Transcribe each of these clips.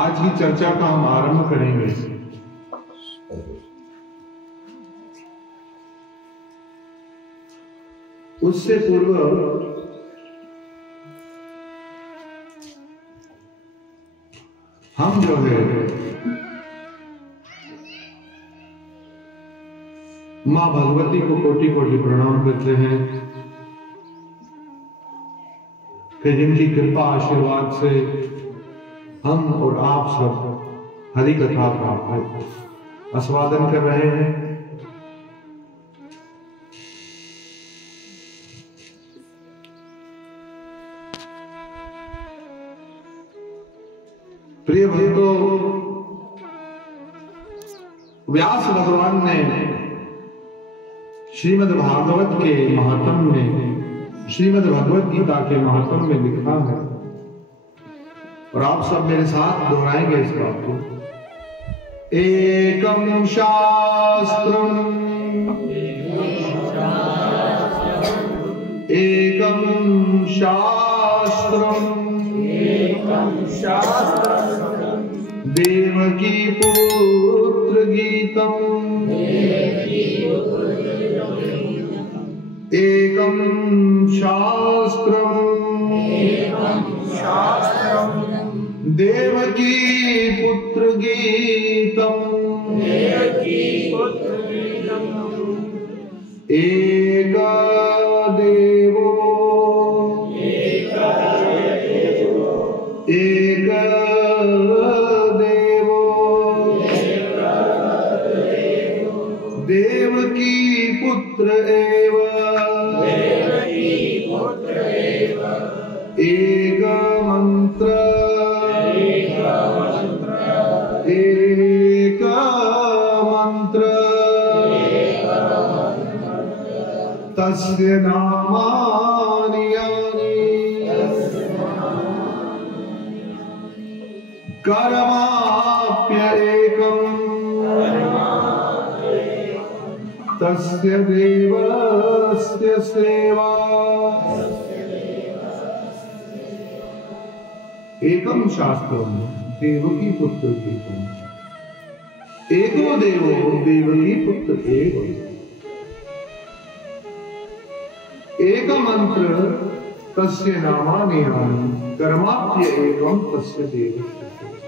आज की चर्चा का हम आरंभ करेंगे। उससे पूर्व हम जो है मां भगवती को कोटि कोटि प्रणाम करते हैं कि जिनकी कृपा आशीर्वाद से हम और आप सब हरि कथा का आस्वादन कर रहे हैं। प्रिय भक्तों, व्यास भगवान ने श्रीमद् भागवत के महात्म्य में, श्रीमद् भगवत गीता के महात्म्य में लिखा है और आप सब मेरे साथ दोहराएंगे इस बात को। एकम शास्त्रम, एकम शास्त्रम, देवकी पुत्र गीतम, एकम शास्त्रम, देवकी पुत्र गीतम, एक देवो, एक देवो, देवकी पुत्र एव, एक मंत्र, एक मंत्र, तस्य नामानि यानि, कर्माप्य एकम्, तस्य देवस्य सेवा। एकम शास्त्रम देवकी पुत्र गीतम, एको देवो देवकी पुत्र एव, एक मंत्र तस्य नामानि यानि, कर्माप्य एकम तस्य देवस्य सेवा।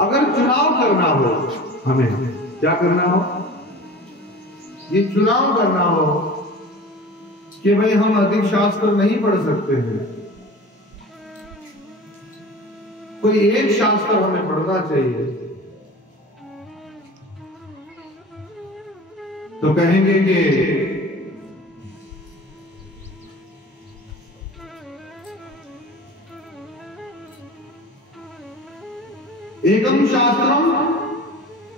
अगर चुनाव करना हो, हमें क्या करना हो? ये चुनाव करना हो कि भाई हम अधिक शास्त्र नहीं पढ़ सकते हैं, कोई एक शास्त्र हमें पढ़ना चाहिए, तो कहेंगे कि एकम शास्त्रम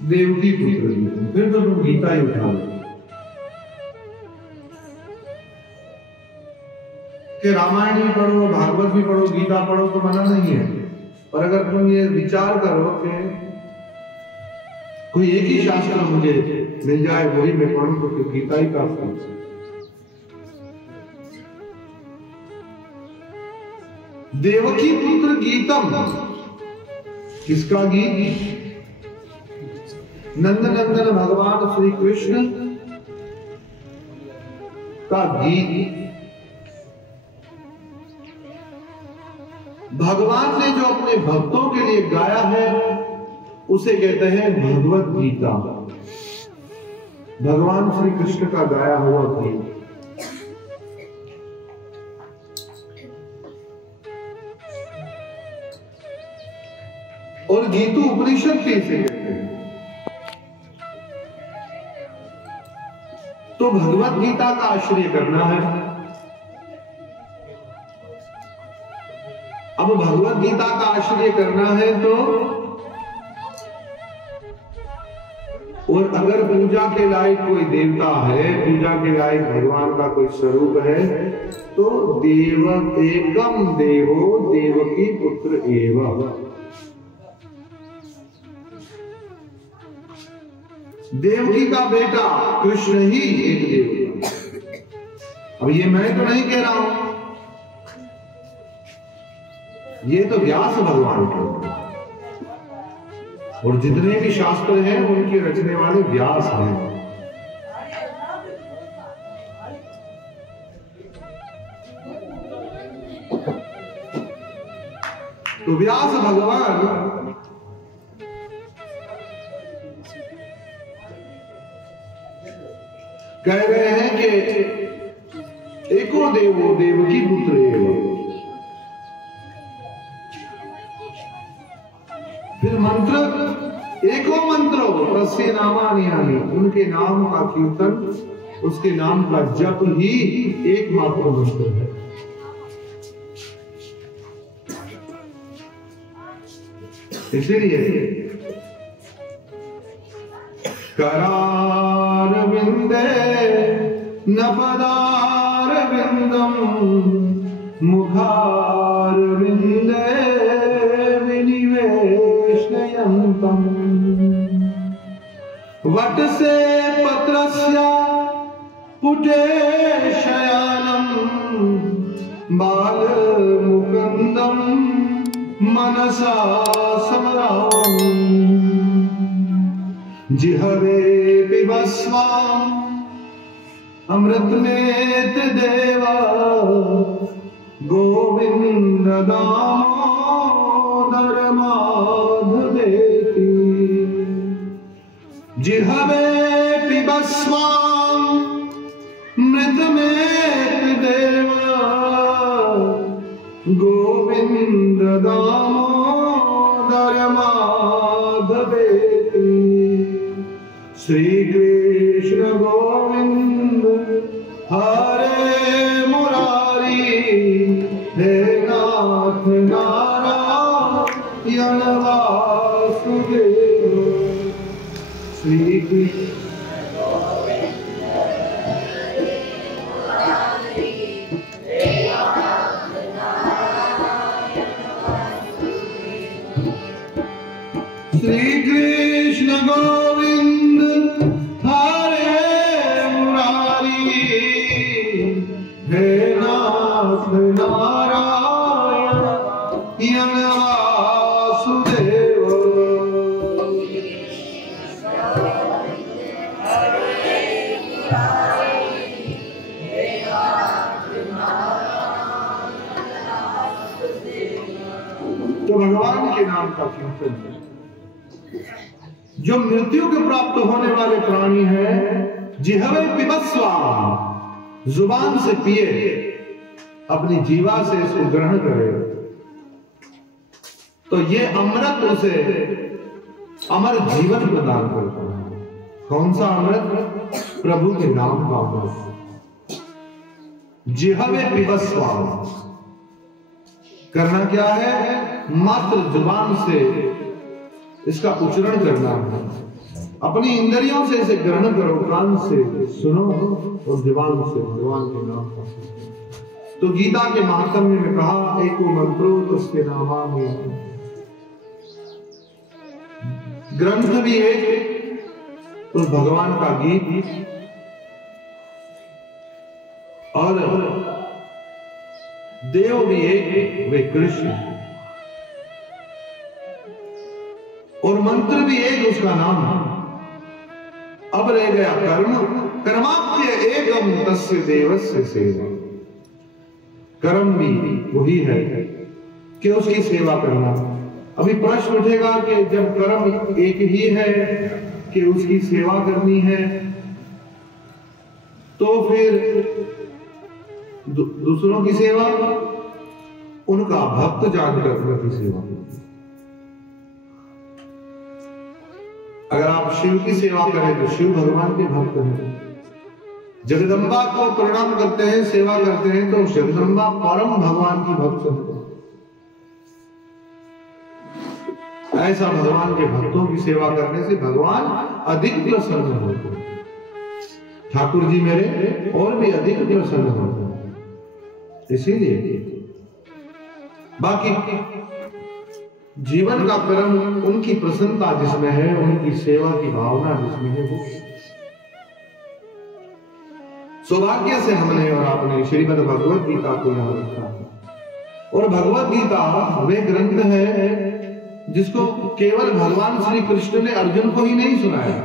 देवकी पुत्र गीतम, फिर तो तुम गीता ही उठा लो कि रामायण भी पढ़ो, भागवत भी पढ़ो, गीता पढ़ो, तो मना नहीं है। और अगर तुम ये विचार करो कि कोई एक ही शास्त्र मुझे मिल जाए वही मैं पढ़ूं, तो फिर गीता ही काफी है। देवकी पुत्र गीतम, किसका गीत? नंदनंदन भगवान श्री कृष्ण का गीत। भगवान ने जो अपने भक्तों के लिए गाया है उसे कहते हैं भगवत गीता, भगवान श्री कृष्ण का गाया हुआ गीत। और गीतु उपनिषद के इसे कहते हैं। तो भगवत गीता का आश्रय करना है। अब भगवत गीता का आश्रय करना है तो, और अगर पूजा के लायक कोई देवता है, पूजा के लायक भगवान का कोई स्वरूप है, तो देव एकम देवो देवकी पुत्र एव, देवकी का बेटा कृष्ण ही एक देवता। अब ये मैं तो नहीं कह रहा हूं, ये तो व्यास भगवान के, और जितने भी शास्त्र हैं उनके रचने वाले व्यास हैं। तो व्यास भगवान कह रहे हैं कि एको देवो देवकी पुत्र एवं। फिर मंत्र एको मंत्रो तस्य नामानि यानि, उनके नाम का कीर्तन, उसके नाम का जप ही एकमात्र मंत्र है। इसलिए करार विंदे न पदार विंदम मुखार विंदे विनिवेशयन्तम् वट से पत्रस्य पुटे शयानम बाल मुकुंदम मनसा समराम जिहवे पिबस्वाम अमृत नेत देवा गोविंद दामोदर माधवेति जिहवे पिबस्वाम मृत नेत देवा गोविंद दामोदर माधवेति श्री कृष्ण गोविंद हरे मुरारी हे नाथ नारायण वासुदेव श्री कृष्ण श्री कृष्ण गोविंद हरे मुरारी हे नाथ नारायण वासुदेव तो भगवान के नाम का कीर्तन है। जो मृत्यु के प्राप्त होने वाले प्राणी हैं, जिहवे पिबस्वाम, जुबान से पिए, अपनी जीवा से इसको ग्रहण करे, तो ये अमृत उसे अमर जीवन प्रदान करता है। कौन सा अमृत? प्रभु के नाम का अमृत। जिहवे पिबस्वाम करना क्या है? मात्र जुबान से इसका उच्चारण करना है। अपनी इंद्रियों से इसे ग्रहण करो, कान से सुनो और जुबान से भगवान के नाम का। तो गीता के महात्म्य में कहा एको मंत्रो तस्य नामानि, ग्रंथ भी एक उस भगवान का गीत, और देव भी एक वे कृष्ण, और मंत्र भी एक उसका नाम है। अब रह गया कर्म, कर्माप्य एकम तस्य देवस्य सेवा। कर्म भी वही है कि उसकी सेवा करना। अभी प्रश्न उठेगा कि जब कर्म एक ही है कि उसकी सेवा करनी है, तो फिर दूसरों की सेवा, उनका भक्त जानकर उनकी सेवा। अगर आप शिव की सेवा करें तो शिव भगवान के भक्त हैं। जगदम्बा को प्रणाम करते हैं, सेवा करते हैं, तो जगदम्बा परम भगवान की भक्त है। ऐसा भगवान के भक्तों की सेवा करने से भगवान अधिक प्रसन्न होते हैं। ठाकुर जी मेरे और भी अधिक प्रसन्न होते हैं। इसीलिए बाकी जीवन का कर्म उनकी प्रसन्नता जिसमें है, उनकी सेवा की भावना जिसमें है, वो सौभाग्य से हमने और आपने श्रीमद् भगवद गीता को याद रखा है। और भगवत गीता वे ग्रंथ है जिसको केवल भगवान श्री कृष्ण ने अर्जुन को ही नहीं सुनाया,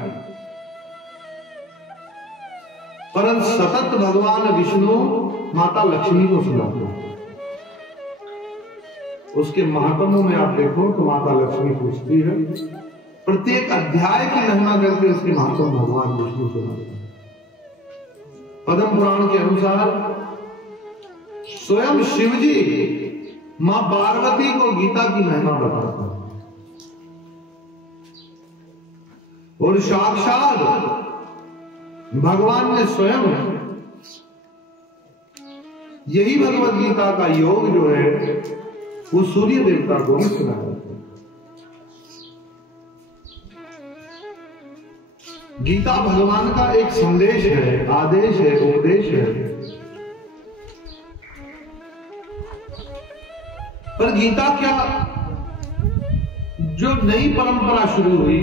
परंतु सतत भगवान विष्णु माता लक्ष्मी को सुनाते हैं। उसके महात्म्यों में आप देखो तो माता लक्ष्मी पूछती है, प्रत्येक अध्याय की महिमा करके उसके महात्म भगवान विष्णु सुनाते हैं। पद्म पुराण के अनुसार स्वयं शिवजी मां पार्वती को गीता की महिमा बताता है, और साक्षात भगवान ने स्वयं यही भगवत गीता का योग जो है वो सूर्य देवता को भी सुनाया। गीता भगवान का एक संदेश है, आदेश है, उपदेश है। पर गीता क्या, जो नई परंपरा शुरू हुई,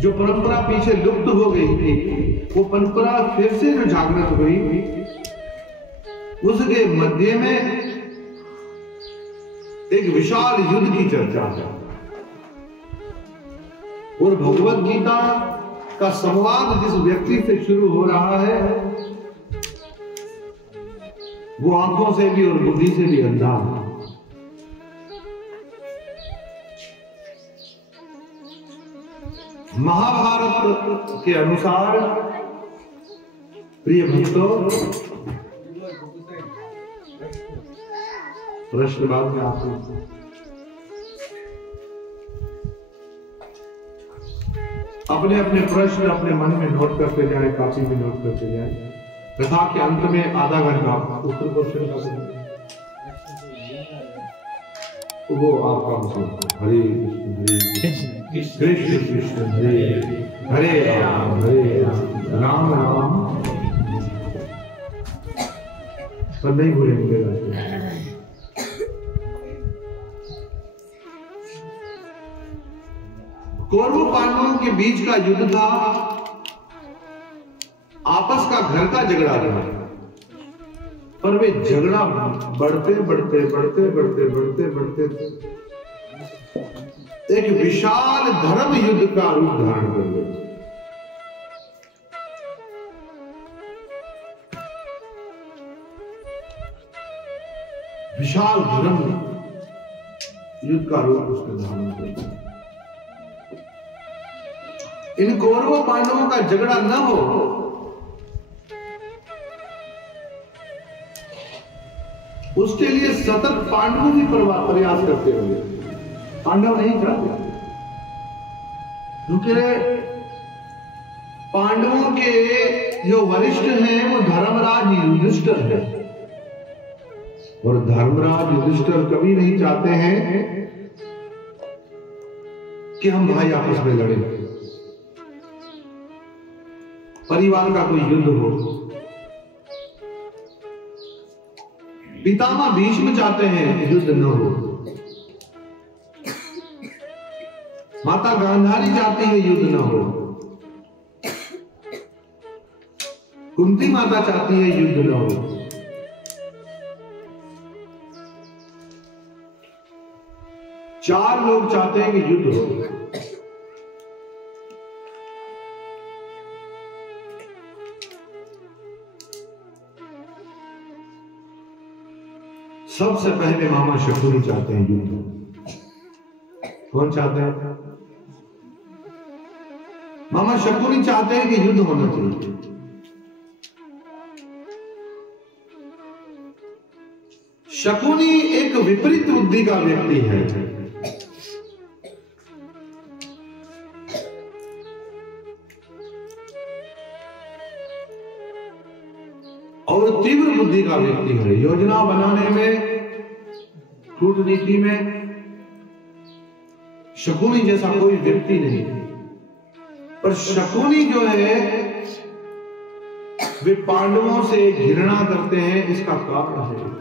जो परंपरा पीछे लुप्त हो गई थी, वो परंपरा फिर से जो जागृत हुई, उसके मध्य में एक विशाल युद्ध की चर्चा है। और भगवत गीता का संवाद जिस व्यक्ति से शुरू हो रहा है वो आंखों से भी और बुद्धि से भी अंधा है। महाभारत के अनुसार प्रिय भक्तों, प्रश्न बाद में आपको अपने अपने प्रश्न अपने मन में नोट करते जाए, कापी में नोट करते जाए। कथा के अंत में आधा घंटा उत्तर क्वेश्चन का समय, वो आपका मतलब हरे कृष्ण कृष्ण हरे हरे राम राम राम पर नहीं भूलेंगे। कौरव पांडवों के बीच का युद्ध था, आपस का घर का झगड़ा था, पर वे झगड़ा बढ़ते बढ़ते बढ़ते बढ़ते बढ़ते बढ़ते एक विशाल धर्म युद्ध का रूप धारण कर गए। विशाल धर्म युद्ध का रूप उसने धारण कर दिया। इन कौरवों पांडवों का झगड़ा न हो, उसके लिए सतत पांडव भी प्रयास करते हुए, पांडव नहीं चाहते, क्योंकि पांडवों के जो वरिष्ठ हैं वो धर्मराज युधिष्ठिर है, और धर्मराज युधिष्ठिर कभी नहीं चाहते हैं कि हम भाई आपस में लड़ें, परिवार का कोई युद्ध हो। पितामह भीष्म चाहते हैं युद्ध न हो, माता गांधारी चाहती है युद्ध न हो, कुंती माता चाहती है युद्ध न हो। चार लोग चाहते हैं कि युद्ध हो। सबसे पहले मामा शकुनी चाहते हैं युद्ध। कौन चाहते हैं? मामा शकुनी चाहते हैं कि युद्ध होना चाहिए। शकुनी एक विपरीत बुद्धि का व्यक्ति है, और तीव्र बुद्धि का व्यक्ति है। योजना बनाने में, कूटनीति में शकुनी जैसा कोई व्यक्ति नहीं। पर शकुनी जो है वे पांडवों से घृणा करते हैं। इसका कारण है,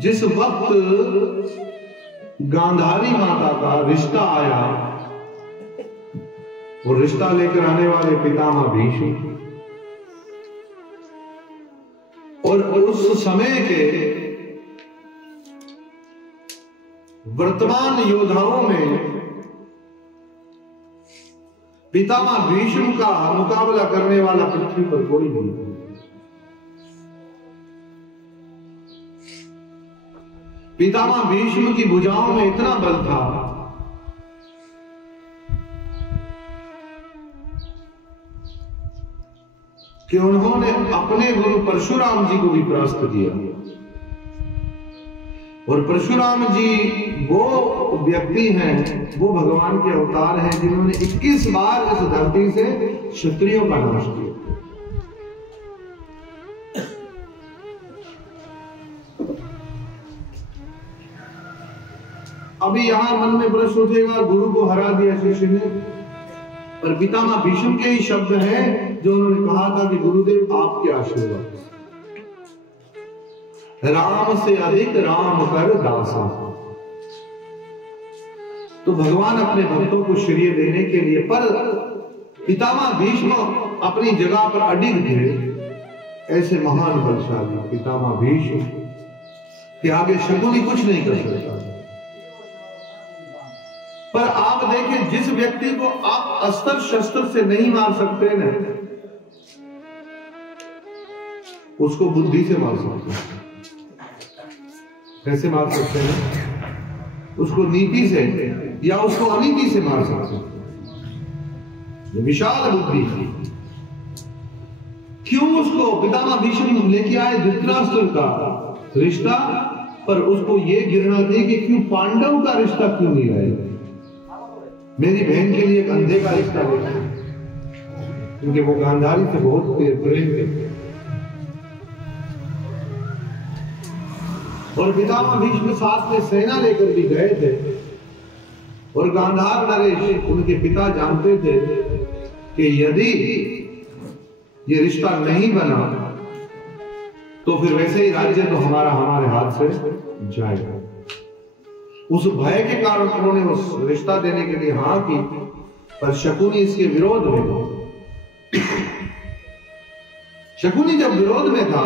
जिस वक्त गांधारी माता का रिश्ता आया, और रिश्ता लेकर आने वाले पितामह भीष्म, और उस समय के वर्तमान योद्धाओं में पितामह भीष्म का मुकाबला करने वाला पृथ्वी पर कोई नहीं। पितामह भीष्म की भुजाओं में इतना बल था कि उन्होंने अपने गुरु परशुराम जी को भी परास्त किया। और परशुराम जी वो व्यक्ति हैं, वो भगवान के अवतार हैं जिन्होंने 21 बार इस धरती से क्षत्रियों का नाश किया। अभी यहां मन में प्रश्न उठेगा, गुरु को हरा दिया शिष्य ने, पर पितामह भीष्म के ही शब्द हैं जो उन्होंने कहा था कि गुरुदेव आपके आशीर्वाद, राम से अधिक राम कर दासा। तो भगवान अपने भक्तों को श्रेय देने के लिए, पर पितामह भीष्म अपनी जगह पर अडिग थे। ऐसे महान बलशाली पितामह भीष्म के आगे शकुनी कुछ नहीं कर सकता। पर आप देखें, जिस व्यक्ति को आप अस्त्र शस्त्र से नहीं मार सकते ना, उसको बुद्धि से मार सकते हैं। कैसे मार सकते हैं? उसको नीति से या उसको अनीति से मार सकते हैं। विशाल बुद्धि। क्यों उसको पितामह भीष्म लेके आए धृतराष्ट्र का रिश्ता, पर उसको यह गिरना थी कि क्यों पांडव का रिश्ता क्यों नहीं लाए। मेरी बहन के लिए एक अंधे का रिश्ता लेकर, क्योंकि वो गांधारी से बहुत प्रेम थे। और पितामह भीष्म साथ में सेना लेकर भी गए थे। और गांधार नरेश उनके पिता जानते थे कि यदि ये रिश्ता नहीं बना तो फिर वैसे ही राज्य तो हमारे हाथ से जाएगा। उस भय के कारण उन्होंने उस रिश्ता देने के लिए हाँ की, पर शकुनी इसके विरोध में। शकुनी जब विरोध में था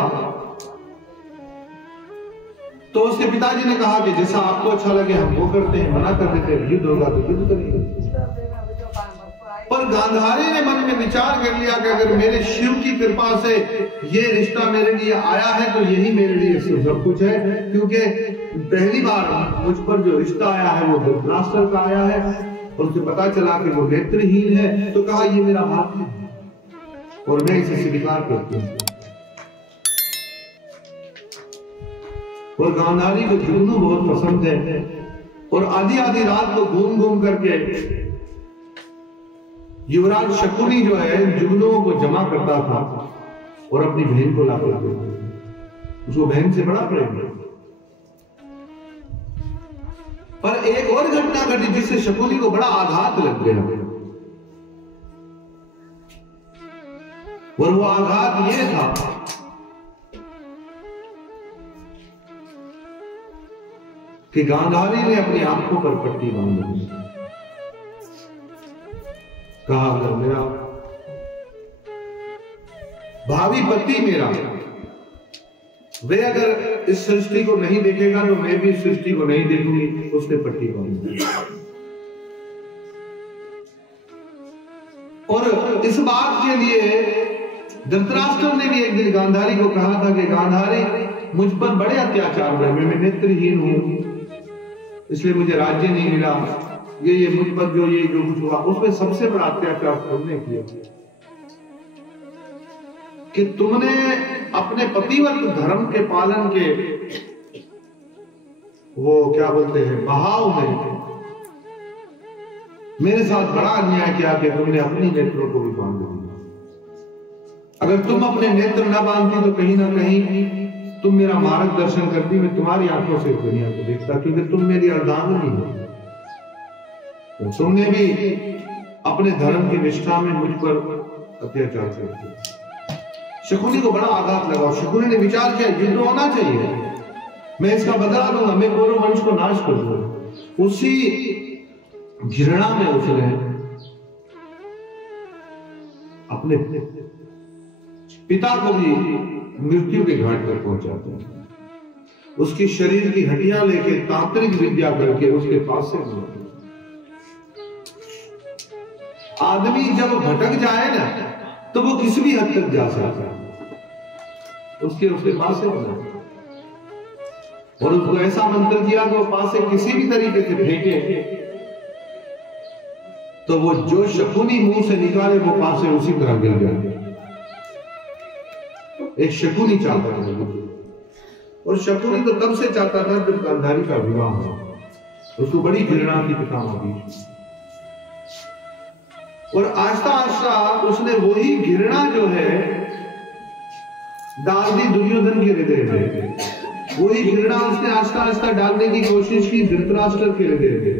तो उसके पिताजी ने कहा कि जैसा आपको अच्छा लगे हम वो करते हैं, मना कर देते हैं, युद्ध होगा तो युद्ध करेंगे। पर गांधारी ने मन में विचार कर लिया कि अगर मेरे शिव की कृपा से ये रिश्ता मेरे लिए आया है तो यही मेरे लिए सब कुछ है, क्योंकि पहली बार मुझ पर जो रिश्ता आया है वो धृतराष्ट्र का आया है। और उसे पता चला कि वो नेत्रहीन है, तो कहा ये मेरा भाग्य है और मैं इसे स्वीकार करती हूँ। और गांधारी को जुगनू बहुत पसंद है और आधी आधी रात को घूम घूम करके युवराज शकुनी जो है जुगनुओं को जमा करता था और अपनी बहन को लाकर देता। उसको बहन से बड़ा प्रेम है। पर एक और घटना घटी जिससे शकुनी को बड़ा आघात लग गया। और वो आघात यह था कि गांधारी ने अपनी आंखों पर पट्टी बांध दी। कहा अगर मेरा भावी पति मेरा वे अगर इस सृष्टि को नहीं देखेगा तो मैं भी इस सृष्टि को नहीं देखूंगी। उसने पट्टी बांध दी। और इस बात के लिए धृतराष्ट्र ने भी एक दिन गांधारी को कहा था कि गांधारी मुझ पर बड़े अत्याचार हुए, मैं नेत्रहीन हूं इसलिए मुझे राज्य नहीं मिला, ये मुझ पर जो कुछ हुआ उसमें सबसे बड़ा अत्याचार तुमने किया कि तुमने अपने पतिव्रत धर्म के पालन के वो क्या बोलते हैं बहाव में मेरे साथ बड़ा अन्याय किया कि तुमने अपनी नेत्रों को भी बांध दिया। अगर तुम अपने नेत्र न बांधती तो कहीं ना कहीं तुम मेरा मार्गदर्शन करती, मैं तुम्हारी आंखों से दुनिया को देखता, क्योंकि तुम मेरी अर्धांगिनी हो। तो तुमने भी अपने धर्म की निष्ठा में मुझ पर अत्याचार कर दिया। शकुनी को बड़ा आघात लगा। शकुनी ने विचार किया युद्ध होना चाहिए, मैं इसका बदला लूंगा, मैं कौरव वंश को नाश कर दूंगा। उसी घृणा में उसने अपने पिता को भी मृत्यु के घाट तक पहुंचाते हैं। उसकी शरीर की हड्डियां लेके तांत्रिक विद्या करके उसके पास से बुलाते। आदमी जब भटक जाए ना तो वो किसी भी हद तक जा सकता है, उसके पास से बुलाते और उसको ऐसा मंत्र किया कि वो पास से किसी भी तरीके से फेंके तो वो जो शकुनी मुंह से निकाले वो पास से उसी तरह गिर जाए। एक शकुनी चाहता था, और शकुनी तो तब से चाहता था जब गांधारी का विवाह हुआ। उसको बड़ी घृणा की पितामह की, और आस्ता आस्ता उसने वही घृणा जो है डाल दी दुर्योधन के हृदय में। वही घृणा उसने आस्ता आस्ता डालने की कोशिश की धृतराष्ट्र के हृदय में।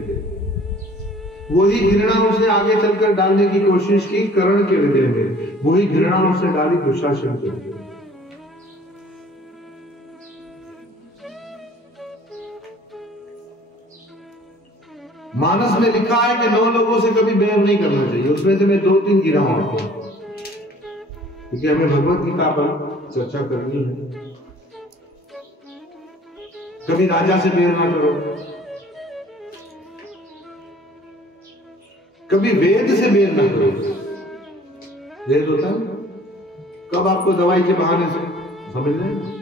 वही घृणा उसने आगे चलकर डालने की कोशिश की कर्ण के हृदय में। वही घृणा उसने डाली दुशासन के हृदय में। मानस में लिखा है कि 9 लोगों से कभी बैर नहीं करना चाहिए। उसमें से मैं 2-3 गिरा हूं, क्योंकि हमें भगवत गीता पर चर्चा करनी है। कभी राजा से बैर ना करो, कभी वेद से बैर ना करो। वेद होता है कब आपको दवाई के बहाने से समझ रहे।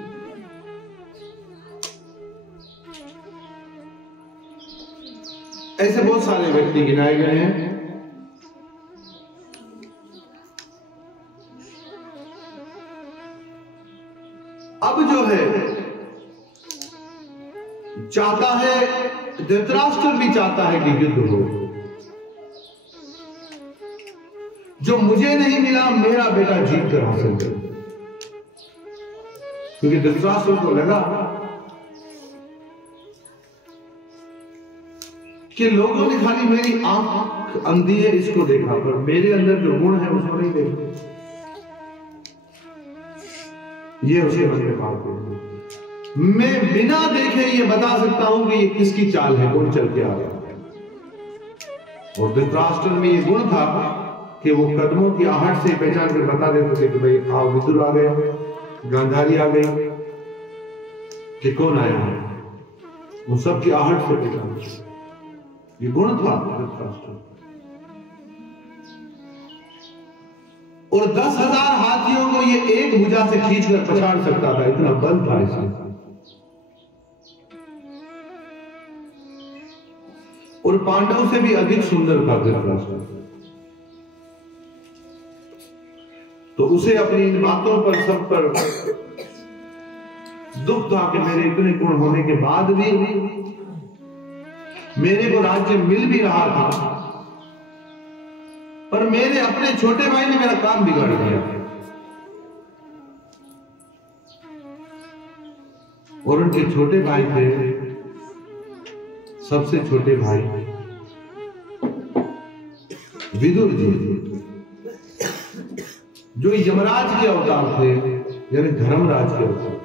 ऐसे बहुत सारे व्यक्ति गिनाए गए हैं। अब जो है चाहता है, धृतराष्ट्र भी चाहता है कि युद्ध हो। जो मुझे नहीं मिला मेरा बेटा जीत कर हासिल करे, क्योंकि धृतराष्ट्र को लगा कि लोगों ने खाली मेरी आंख अंधी है इसको देखा, पर मेरे अंदर जो गुण है उसको नहीं देखा। ये उसे मन में बात है। मैं बिना देखे ये बता सकता हूं कि ये किसकी चाल है, कौन चल के आ रहा है। और धृतराष्ट्र में ये गुण था कि वो कदमों की आहट से पहचान कर बता देते थे कि भाई आओ विदुर आ गए, गांधारी आ गई, कि कौन आया है। वो सबकी आहट से पहचान, ये गुण था धृतराष्ट्र। और 10,000 हाथियों को ये एक भुजा से खींचकर पछाड़ सकता था, इतना बल था इसमें। और पांडव से भी अधिक सुंदर था धृतराष्ट्र। तो उसे अपनी इन बातों पर सब पर दुख था कि मेरे इतने गुण होने के बाद भी मेरे को राज्य मिल भी रहा था, पर मेरे अपने छोटे भाई ने मेरा काम बिगाड़ दिया। और उनके छोटे भाई थे, सबसे छोटे भाई विदुर जी, जो यमराज के अवतार थे, यानी धर्मराज के अवतार,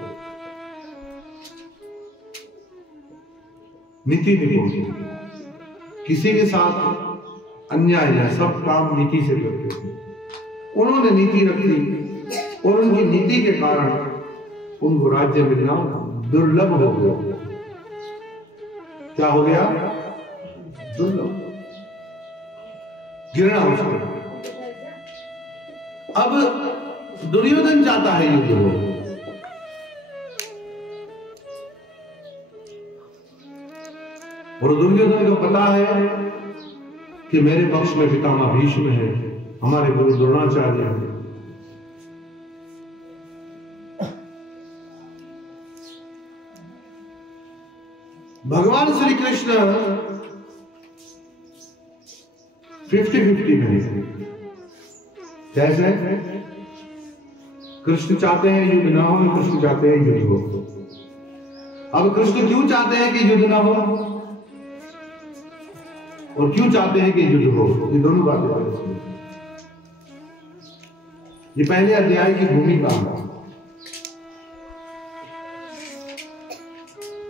नीति निपुण, किसी के साथ अन्याय है, सब काम नीति से करते थे। उन्होंने नीति रखी और उनकी नीति के कारण उनको राज्य मिलना दुर्लभ हो गया। क्या हो गया? दुर्लभ, गिरना उसको। अब दुर्योधन चाहता है युद्ध हो, और दुर्योधन को पता है कि मेरे पक्ष में पितामह भीष्म है, हमारे गुरु द्रोणाचार्य है। भगवान श्री कृष्ण 50-50 में है। कैसे? कृष्ण चाहते हैं युद्ध ना हो, कृष्ण चाहते हैं युद्ध हो। अब कृष्ण क्यों चाहते हैं कि युद्ध ना हो और क्यों चाहते हैं कि युद्ध हो, ये दोनों बातें। ये पहले अध्याय की भूमिका है।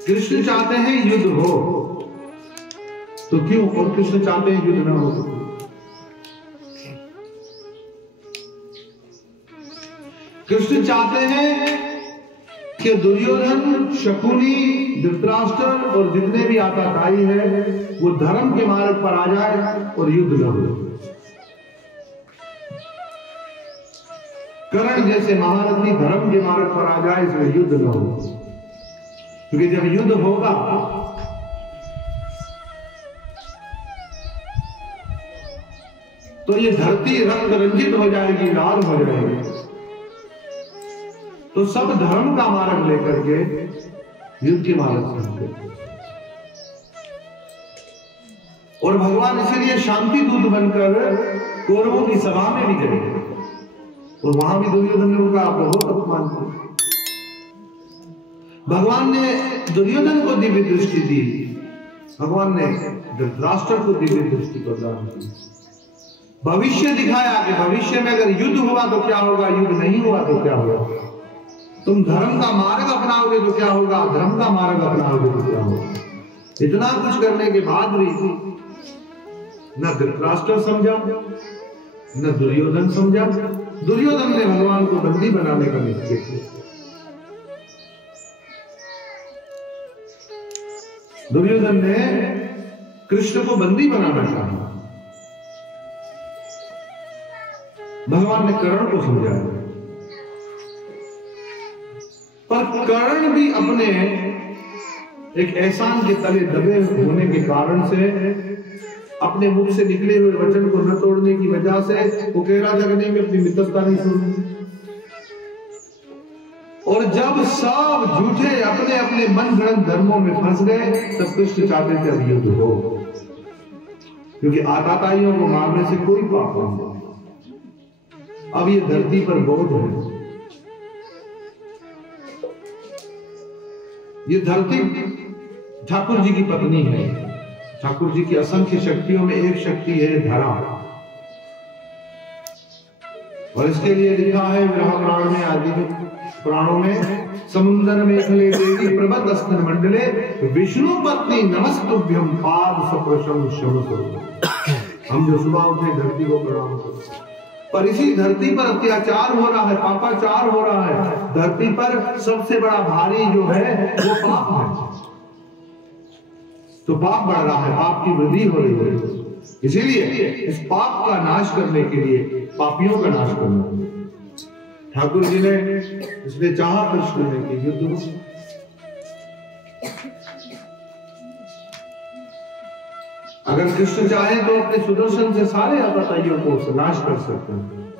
कृष्ण चाहते हैं युद्ध हो तो क्यों, और कृष्ण चाहते हैं युद्ध ना हो तो क्यों? कृष्ण चाहते हैं कि दुर्योधन, शकुनी, धृतराष्ट्र और जितने भी आताताई है वो धर्म के मार्ग पर आ जाए और युद्ध न हो। कर्ण जैसे महारथी धर्म के मार्ग पर आ जाए, इसमें युद्ध न हो, क्योंकि जब युद्ध होगा तो ये धरती रक्त रंजित हो जाएगी, लाल हो जाएगी। तो सब धर्म का मार्ग लेकर के युद्ध के मार्ग से, और भगवान इसीलिए शांति दूत बनकर कौरवों की सभा में भी गए, और वहां भी दुर्योधन ने उनका बहुत अपमान किया। भगवान ने दुर्योधन को दिव्य दृष्टि दी, भगवान ने धृतराष्ट्र को दिव्य दृष्टि प्रदान की, भविष्य दिखाया कि भविष्य में अगर युद्ध हुआ तो क्या होगा, युद्ध नहीं हुआ तो क्या होगा, तुम धर्म का मार्ग अपनाओगे तो क्या होगा, धर्म का मार्ग अपनाओगे तो क्या होगा। इतना कुछ करने के बाद भी न धृतराष्ट्र समझा न दुर्योधन समझा। दुर्योधन ने भगवान को बंदी बनाने का निश्चय किया। दुर्योधन ने कृष्ण को बंदी बनाना चाहा। भगवान ने कर्ण को समझाया, पर कर्ण भी अपने एक एहसान के तले दबे होने के कारण से, अपने मुख से निकले हुए वचन को न तोड़ने की वजह से वो कह रहा था कि नहीं, मैं अपनी मित्रता नहीं छोड़ूंगी। और जब सब झूठे अपने अपने मन गढ़ंत धर्मों में फंस गए, तब कृष्ण चाहते थे अब युद्ध हो, क्योंकि आताताइयों को मारने से कोई पाप नहीं। अब ये धरती पर बोझ है, ये धरती ठाकुर जी की पत्नी है। ठाकुर जी की असंख्य शक्तियों में एक शक्ति है धरा, और इसके लिए लिखा है विरह पुराण में, आदि पुराणों में, समुद्र में खले देवी प्रबत अस्त्र मंडले विष्णु पत्नी नमस्तुभ्यम पाद सप्रशम शमसो। हम जो सुबह उठे धरती को प्रणाम करते, पर इसी धरती पर अत्याचार हो रहा है, पापाचार हो रहा है। धरती पर सबसे बड़ा भारी जो है वो पाप है, तो पाप बढ़ रहा है, पाप की वृद्धि हो रही है। इसीलिए इस पाप का नाश करने के लिए पापियों का नाश करना, ठाकुर जी ने इसलिए चाहा कृष्ण ने कि युद्ध हो। अगर कृष्ण चाहे तो अपने सुदर्शन से सारे आताताइयों को नाश कर सकते हैं,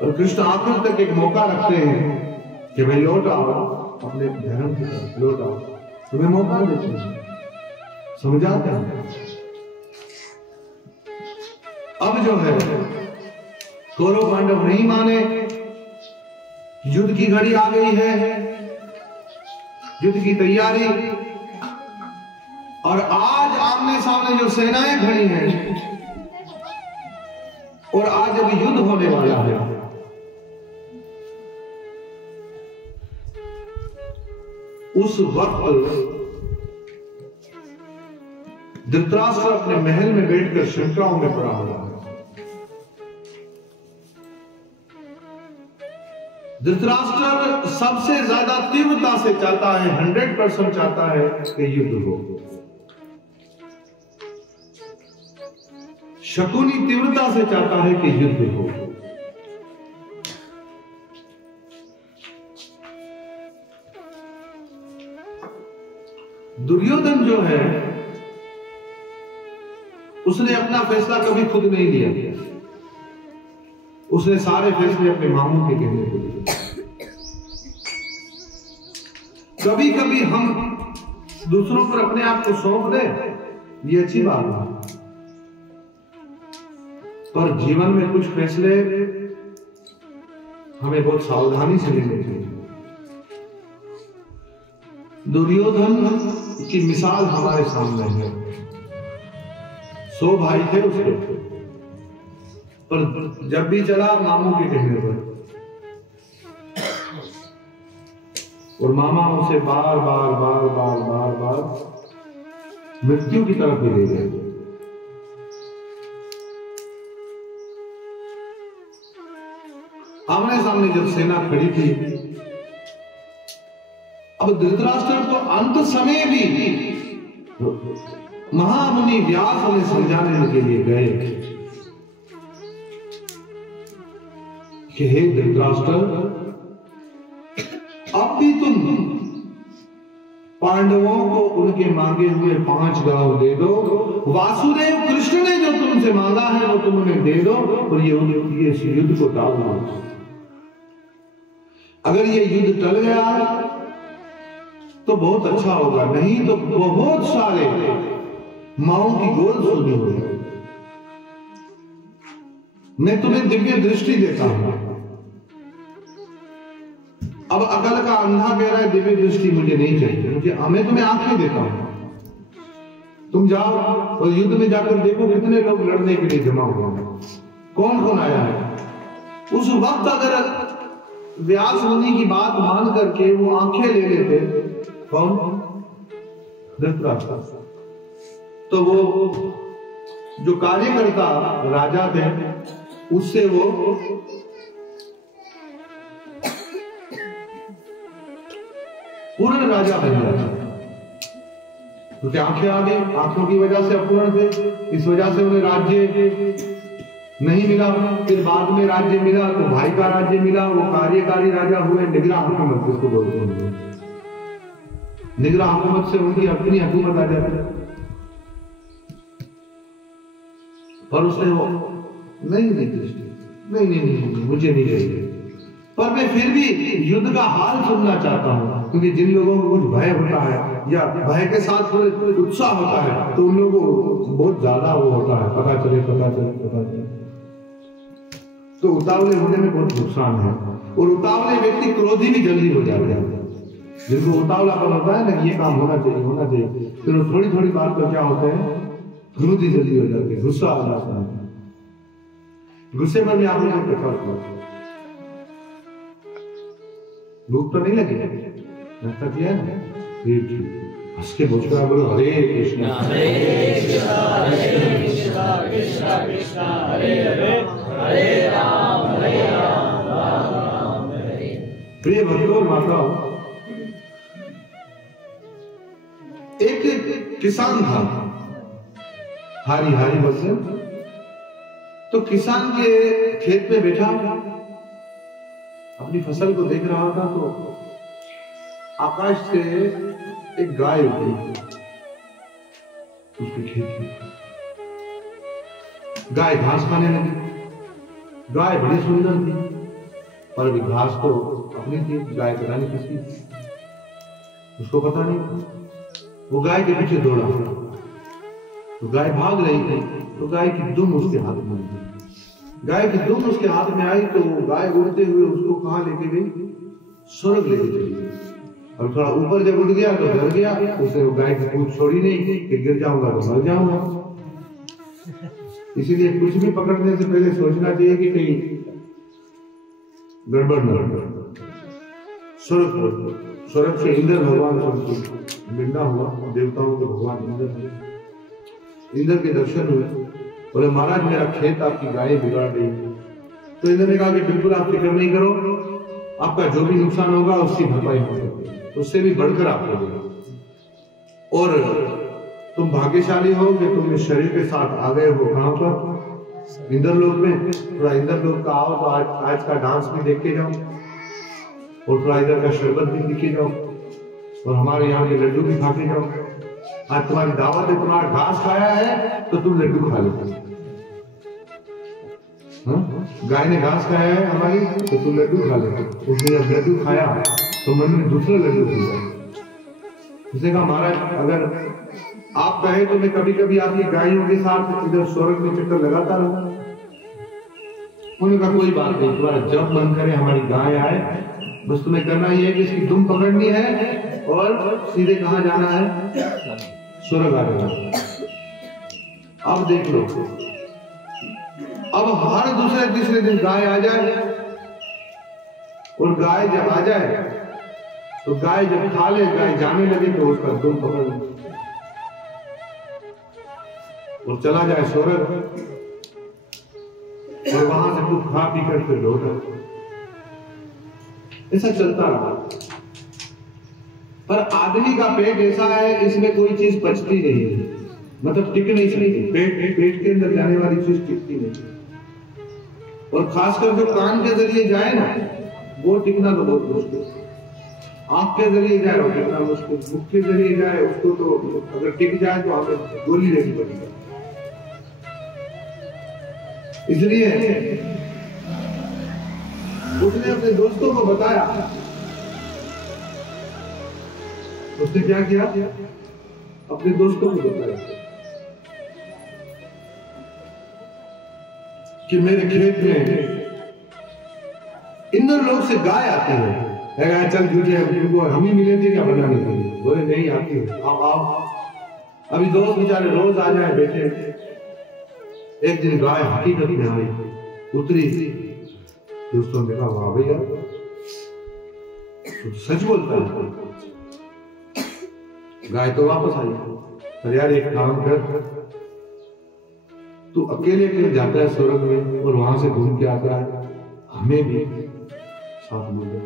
और कृष्ण आखिर तक एक मौका रखते हैं कि भाई लौट आओ अपने धर्म की तरफ, लौट आओ, तुम्हें मौका देते हैं, समझाते हैं। अब जो है कौरव पांडव नहीं माने, युद्ध की घड़ी आ गई है, युद्ध की तैयारी, और आज आमने सामने जो सेनाएं खड़ी हैं, और आज अभी युद्ध होने वाला है। उस वक्त धृतराष्ट्र अपने महल में बैठकर शंकाओं में पड़ा हुआ है। धृतराष्ट्र सबसे ज्यादा तीव्रता से चाहता है, 100% चाहता है कि युद्ध हो। शकुनी तीव्रता से चाहता है कि युद्ध हो। दुर्योधन जो है उसने अपना फैसला कभी खुद नहीं लिया, उसने सारे फैसले अपने मामू के कहने को दिए। कभी कभी हम दूसरों पर अपने आप को सौंप दें, ये अच्छी बात है, पर जीवन में कुछ फैसले हमें बहुत सावधानी से लेने चाहिए। दुर्योधन की मिसाल हमारे सामने है। 100 भाई थे उसके, पर जब भी चला मामू के कहने पर, और मामा उसे बार बार बार बार बार बार मृत्यु की तरफ भी ले गए। आमने सामने जब सेना खड़ी थी अब धृतराष्ट्र को अंत समय भी महामुनि व्यास उन्हें समझाने के लिए गए कि हे धृतराष्ट्र, अब भी तुम पांडवों को उनके मांगे हुए 5 गांव दे दो। वासुदेव कृष्ण ने जो तुमसे मांगा है वो तुम उन्हें दे दो और ये इस युद्ध को टाल दो। अगर ये युद्ध टल गया तो बहुत अच्छा होगा, नहीं तो बहुत सारे माओं की गोद सोनी हो जाएगी। मैं तुम्हें दिव्य दृष्टि देता हूं। अब अकल का अंधा कह रहा है दिव्य दृष्टि मुझे नहीं चाहिए, मैं तुम्हें आंखें देता हूं। तुम जाओ और युद्ध में जाकर देखो कितने लोग लड़ने के लिए जमा हुए हैं, कौन कौन आया है। उस वक्त अगर व्यास मुनि की बात मान करके वो आंखें ले लेते, कौन? धृतराष्ट्र। तो वो जो कार्यकर्ता राजा थे उससे वो पूर्ण राजा बन जाता, क्योंकि आंखें आ गई, आंखों की वजह से अपूर्ण थे, इस वजह से उन्हें राज्य नहीं मिला। फिर बाद में राज्य मिला तो भाई का राज्य मिला, वो कार्यकारी राजा हुए, निगरान हुकूमत जिसको बोलते हैं। निगरान हुकूमत से उनकी अपनी हुकूमत आ जाती, पर उसने वो नहीं दृष्टि नहीं मुझे नहीं चाहिए। पर मैं फिर भी युद्ध का हाल सुनना चाहता हूं, क्योंकि जिन लोगों को कुछ भय होता है या भय के साथ थोड़े उत्साह होता है तो उन लोगों को बहुत ज्यादा वो होता है, पता चले। तो उतावले होने में बहुत नुकसान है, और उतावले व्यक्ति क्रोधी भी जल्दी हो जाते हैं। जिनको उतावलापन होता है ना, ये काम होना चाहिए, फिर वो थोड़ी बात पर क्या होते हैं, क्रोधी जल्दी हो जाते हैं, गुस्सा आ जाता है। गुस्से में आपने जो प्रकाश भूख तो नहीं लगी, नाश्ता किया ना, हंस के बोझ का बोलो हरे कृष्णा हरे कृष्णा कृष्णा कृष्णा हरे हरे हरे राम राम हरे। प्रिय भक्तों माताओं, एक किसान था, हारी बसे। तो किसान के खेत में बैठा अपनी फसल को देख रहा था, तो आकाश से एक गाय उठी उसके खेत में। गाय घास खाने लगी। गाय बड़ी सुंदर थी, पर अभी घास तो अपनी थी, गाय पता नहीं किसकी, उसको पता नहीं। वो गाय के पीछे दौड़ा, तो गाय भाग रही थी, तो गाय की दुम उसके हाथ में आई। गाय की दुम उसके हाथ में आई तो गाय उड़ते हुए उसको कहां लेके गई? स्वर्ग लेके चली गई। अब थोड़ा ऊपर जब उड़ गया तो डर गया, उसे वो गाय की पूंछ छोड़ी नहीं कि गिर जाऊंगा तो मर जाऊंगा। इसीलिए कुछ भी पकड़ने से पहले सोचना चाहिए कि कहीं गड़बड़ न हो। स्वर्ग से इंद्र भगवान से मिलना हुआ, देवताओं के भगवान इंद्र के दर्शन हुए। बोले महाराज मेरा खेत आपकी गाय बिगाड़ गई। तो इंद्र ने कहा कि बिल्कुल आप फिक्र नहीं करो, आपका जो भी नुकसान होगा उसकी भरपाई हो सकती है, उससे भी बढ़कर आपको देगा। और तुम भाग्यशाली हो कि तुम इस शरीर के साथ आ गए हो। कहां पर? इंद्रलोक में। थोड़ा इंद्रलोक का आओ तो आज का डांस भी देख के जाओ, और थोड़ा इधर का शरबत भी पी के जाओ, और हमारे यहाँ के लड्डू भी खा के जाओ। आज तुम्हारी दावत है, तुम्हारा घास खाया है तो तुम लड्डू खा लो। गाय ने घास खाया है हमारी तो तुम लड्डू खा लो। उसने जब लड्डू खाया तो मन में दूसरा लड्डू खा गया। उसने कहा महाराज अगर आप कहे तो मैं कभी कभी आपकी गायों के साथ इधर स्वर्ग में चक्कर लगाता रहूं। उन्होंने कोई बात नहीं, तुम्हारा जब मन करे हमारी गाय आए, बस तुम्हें करना ही है कि इसकी दुम पकड़नी है और सीधे कहां जाना है? स्वर्ग आ जाना। अब देख लो, अब हर दूसरे तीसरे दिन गाय आ जाए, और गाय जब आ जाए तो गाय जब खा ले, गाय जाने लगे तो उसका दुम पकड़ ले और चला जाए स्वर्ग, और वहां से कुछ खा पी कर फिर लौटा। ऐसा चलता रहा। पर आदमी का पेट ऐसा है, इसमें कोई चीज पचती नहीं है, मतलब टिक नहीं सकती। पेट के अंदर जाने वाली चीज टिकती नहीं। और खासकर जो कान के जरिए जाए ना, वो टिकना तो बहुत मुश्किल। आंख के जरिए जाए वो टिकना मुश्किल, मुख के जरिए जाए उसको तो अगर टिक जाए तो हमें गोली लेनी पड़ेगी। इसलिए उसने अपने दोस्तों को बताया। उसने क्या किया? अपने दोस्तों को बताया कि मेरे खेत में इंदौर लोग से गाय आती है। चल झूठे हम ही मिले थे क्या बनाने के लिए? बोले नहीं आती है, आओ। अभी दोस्त बेचारे रोज आ जाए बैठे। एक दिन गाय हकीकत में आई, उतरी। दोस्तों ने कहा वाह भैया तो सच बोलता है। गाय तो वापस आई। अरे यार एक काम कर, तू अकेले अकेले जाता है स्वर्ग में और वहां से घूम के आता है, हमें भी साथ बोल दे।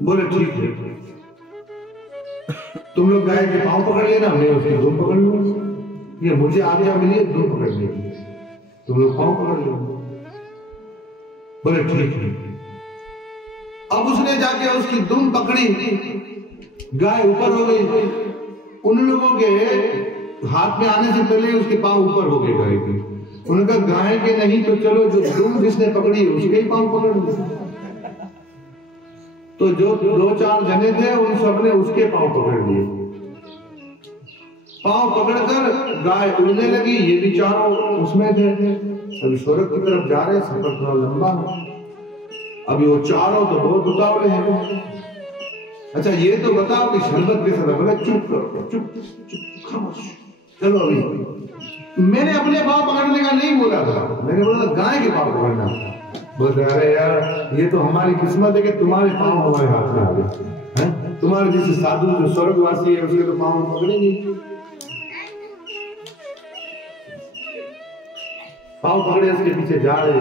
बोले ठीक है, तुम लोग गाय के पांव पकड़ लेना, मैं उसकी धूम पकड़ लूंगा। ये मुझे आज्ञा मिली है धूम पकड़ने की, तुम लोग पांव पकड़ लो। बोले ठीक है। अब उसने जाके उसकी धूम पकड़ी, गाय ऊपर हो गई। उन लोगों के हाथ में आने से पहले उसके पांव ऊपर हो गए गाय के। उन्होंने कहा गाय के नहीं तो चलो जो धूम जिसने पकड़ी उसके ही पांव पकड़ लो। तो जो 2-4 जने थे उन सबने उसके पांव पकड़ लिए। पांव पकड़कर गाय उड़ने लगी, ये भी चारों उसमें थे। अभी स्वर्ग की तरफ जा रहे, सफर थोड़ा लंबा है। अभी वो चारों तो बहुत उतावले हैं। अच्छा ये तो बताओ कि शरबत के साथ बोला चुप करो, चुप चुप खामोश। चलो अभी मैंने अपने पांव पकड़ने का नहीं बोला था, मैंने बोला गाय के पांव पकड़ना। बोलते अरे यार ये तो हमारी किस्मत है कि तुम्हारे पांव हमारे हाथ में आ गए। तुम्हारे जैसे साधु जो स्वर्गवासी है उसके तो पांव पकड़ेंगे। पांव पकड़े उसके पीछे जा रहे।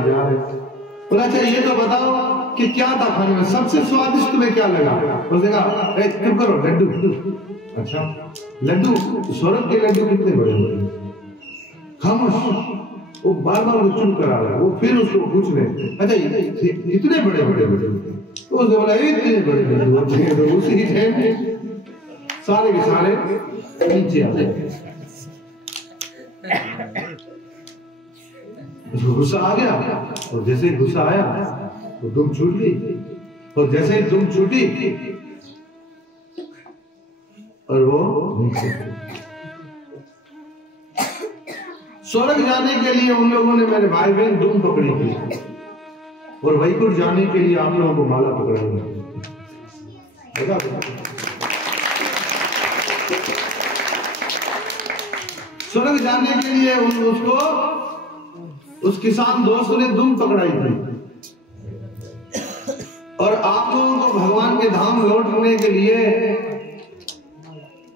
बोला अच्छा ये तो बताओ कि क्या था खाने में, सबसे स्वादिष्ट तुम्हें क्या लगा? उसने कहा चुप करो, लड्डू। अच्छा लड्डू? स्वर्ग के लड्डू कितने बड़े बड़े? खामोश। वो बार बार चुप करा रहा है। वो फिर उसको पूछ रहे अच्छा इतने बड़े बड़े तो उसने बोला इतने बड़े लड्डू होते हैं। तो उसी टाइम सारे के सारे नीचे आ गए। उसको गुस्सा आ गया और जैसे ही गुस्सा आया तो दुम छूट गई। और जैसे ही दुम छूटी और वो नीचे। स्वर्ग जाने के लिए उन लोगों ने मेरे भाई बहन दुम पकड़ी थी और वैकुंठ जाने के लिए आप लोगों को माला पकड़ाई। स्वर्ग जाने के लिए उसको उस किसान दोस्त ने दुम पकड़ाई थी और आप लोगों को भगवान के धाम लौटने के लिए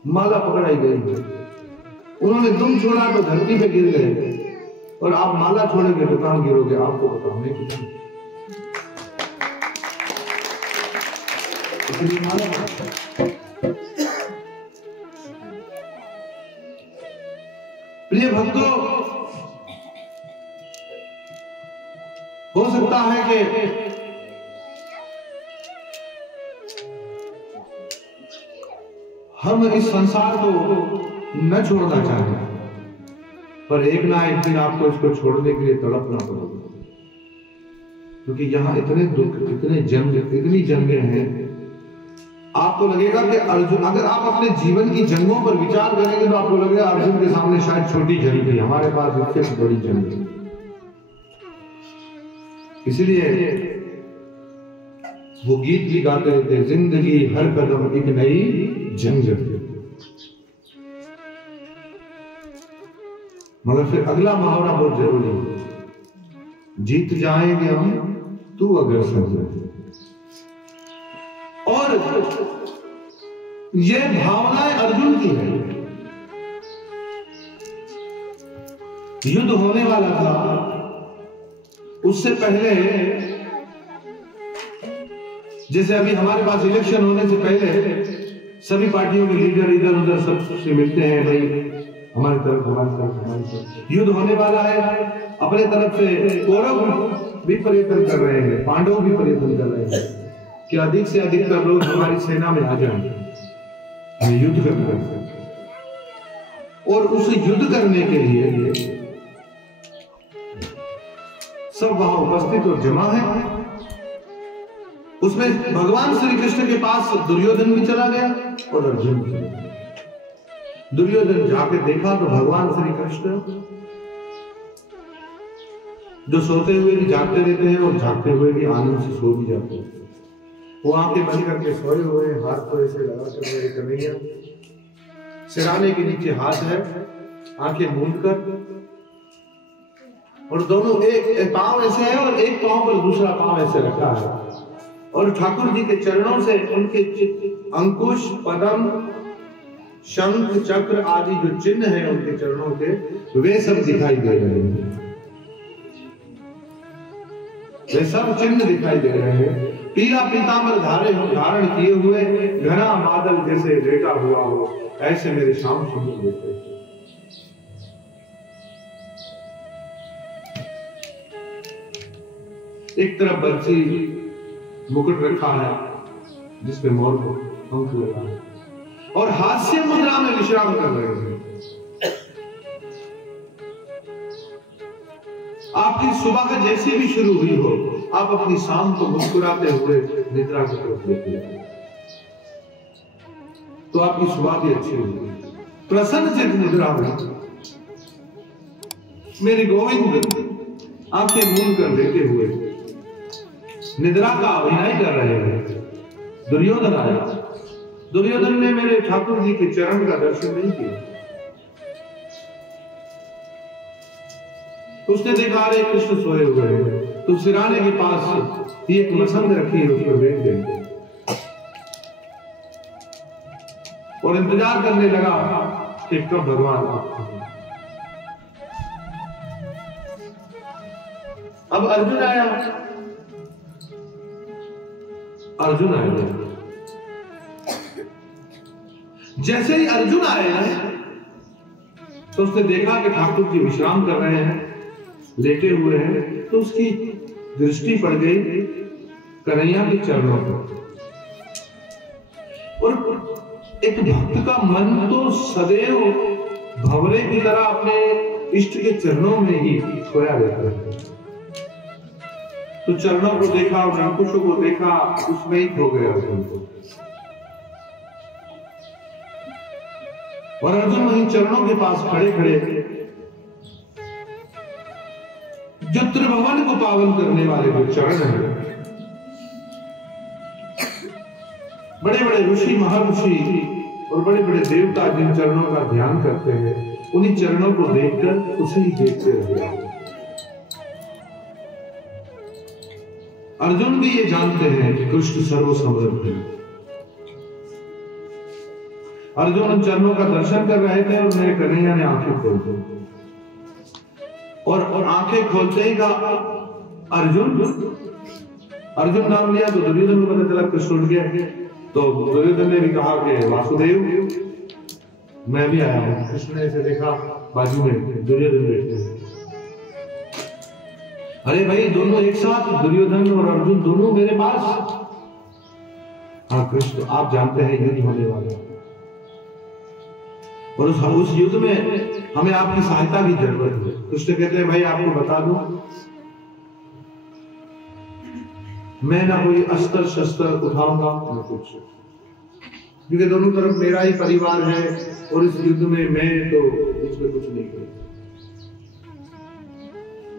माला पकड़ाई गई। उन्होंने दुम छोड़ा तो धरती पे गिर गए और आप माला छोड़ेंगे तो कहां गिरोगे? आपको पता होने की माला। प्रिय भक्तों, हो सकता है कि हम इस संसार को न छोड़ना चाहते, पर एक ना एक दिन आपको इसको छोड़ने के लिए तड़पना पड़ेगा, क्योंकि यहाँ इतने दुख, इतने जंग, इतनी जंगें हैं। आपको लगेगा कि अर्जुन, अगर आप अपने जीवन की जंगों पर विचार करेंगे तो आपको लगेगा अर्जुन के सामने शायद छोटी जंग थी, हमारे पास इससे बड़ी जंग है। इसलिए वो गीत भी गाते रहते, जिंदगी हर कदम एक नई जंग। मगर फिर अगला मुहावरा बहुत जरूरी है, जीत जाएंगे हम तू अगर समझ। और ये भावनाएं अर्जुन की है। युद्ध होने वाला था, उससे पहले जैसे अभी हमारे पास इलेक्शन होने से पहले सभी पार्टियों के लीडर इधर उधर सबसे मिलते हैं, भाई हमारी तरफ हमारी तरफ हमारी तरफ, युद्ध होने वाला है। अपने तरफ से कौरव भी प्रयत्न कर रहे हैं, पांडव भी प्रयत्न कर रहे हैं कि अधिक से अधिकतर लोग हमारी सेना में आ जाएं, हमें युद्ध करना है। और उस युद्ध करने के लिए सब वहां उपस्थित और जमा है। उसमें भगवान श्री कृष्ण के पास दुर्योधन भी चला गया और अर्जुन भी चला गया। दुर्योधन जाके देखा तो भगवान श्री कृष्ण जो सोते हुए भी जागते रहते हैं और जागते हुए भी आनंद से सो भी जाते हैं, वो आंखें बंद करके सोए हुए, हाथ को ऐसे लगा कर मेरे कन्हैया, सिराने के नीचे हाथ है, आंखें मूंद कर, और दोनों एक पांव ऐसे है और एक पांव पर दूसरा पांव ऐसे रखा है, और ठाकुर जी के चरणों से उनके अंकुश, पद्म, शंख, चक्र आदि जो चिन्ह है उनके चरणों के, वे सब दिखाई दे रहे हैं। वे सब चिन्ह दिखाई दे रहे हैं। पीला पीतांबर धारण किए हुए, घना बादल जैसे लेटा हुआ हो, ऐसे मेरे श्याम सुंदर देते हैं। एक तरफ बंसी मुकुट रखा है जिसपे मोर को पंख लगा है, और हास्य मुद्रा में विश्राम कर रहे हैं। आपकी सुबह जैसी भी शुरू हुई हो, आप अपनी शाम को मुस्कुराते हुए निद्रा की तरफ लेते हैं, तो आपकी सुबह भी अच्छी होगी। प्रसन्न चित्त निद्रा हुई। मेरे गोविंद आंखें मूंद कर लेते हुए निद्रा का अभिनय कर रहे हैं। दुर्योधन आया। दुर्योधन ने मेरे ठाकुर जी के चरण का दर्शन नहीं किया। उसने देखा अरे कृष्ण सोए हुए हैं, तो सिराने के पास एक मसंद रखी है, उस पर बैठ गए और इंतजार करने लगा कि कब भगवान आते। अब अर्जुन आया। अर्जुन आया। जैसे ही अर्जुन आया तो उसने देखा कि ठाकुर जी विश्राम कर रहे हैं, लेटे हुए हैं, तो उसकी दृष्टि पड़ गई कन्हैया के चरणों पर। और एक भक्त का मन तो सदैव भंवरे की तरह अपने इष्ट के चरणों में ही खोया रहता है। तो चरणों को देखा और अंकुशों को देखा, उसमें ही खो गया अर्जुन को। और अर्जुन वहीं चरणों के पास खड़े खड़े, जो त्रिभुवन को पावन करने वाले जो चरण हैं, बड़े बड़े ऋषि, महर्षि और बड़े बड़े देवता जिन चरणों का ध्यान करते हैं, उन्हीं चरणों को देखकर उसे ही देखते रहे। अर्जुन भी ये जानते हैं कि कृष्ण सर्वसमर्थ है। अर्जुन उन चरणों का दर्शन कर रहे थे और मेरे कन्हैया ने आंखें खोल दी, और आंखें खोलते ही कहा अर्जुन। अर्जुन नाम लिया तो दुर्योधन को पता चला कृष्ण उठ गया। तो दुर्योधन ने भी कहा कि वासुदेव मैं भी आया हूं। कृष्ण ने ऐसे देखा, बाजू में दुर्योधन बैठे हैं। अरे भाई दोनों एक साथ, दुर्योधन और अर्जुन दोनों मेरे पास। हाँ कृष्ण, आप जानते हैं युद्ध होने वाला है और उस युद्ध में हमें आपकी सहायता की जरूरत है। कृष्ण कहते हैं भाई आपको बता दूं, मैं ना कोई अस्त्र शस्त्र उठाऊंगा ना कुछ, क्योंकि दोनों तरफ मेरा ही परिवार है और इस युद्ध में मैं तो बीच में कुछ नहीं करूंगा।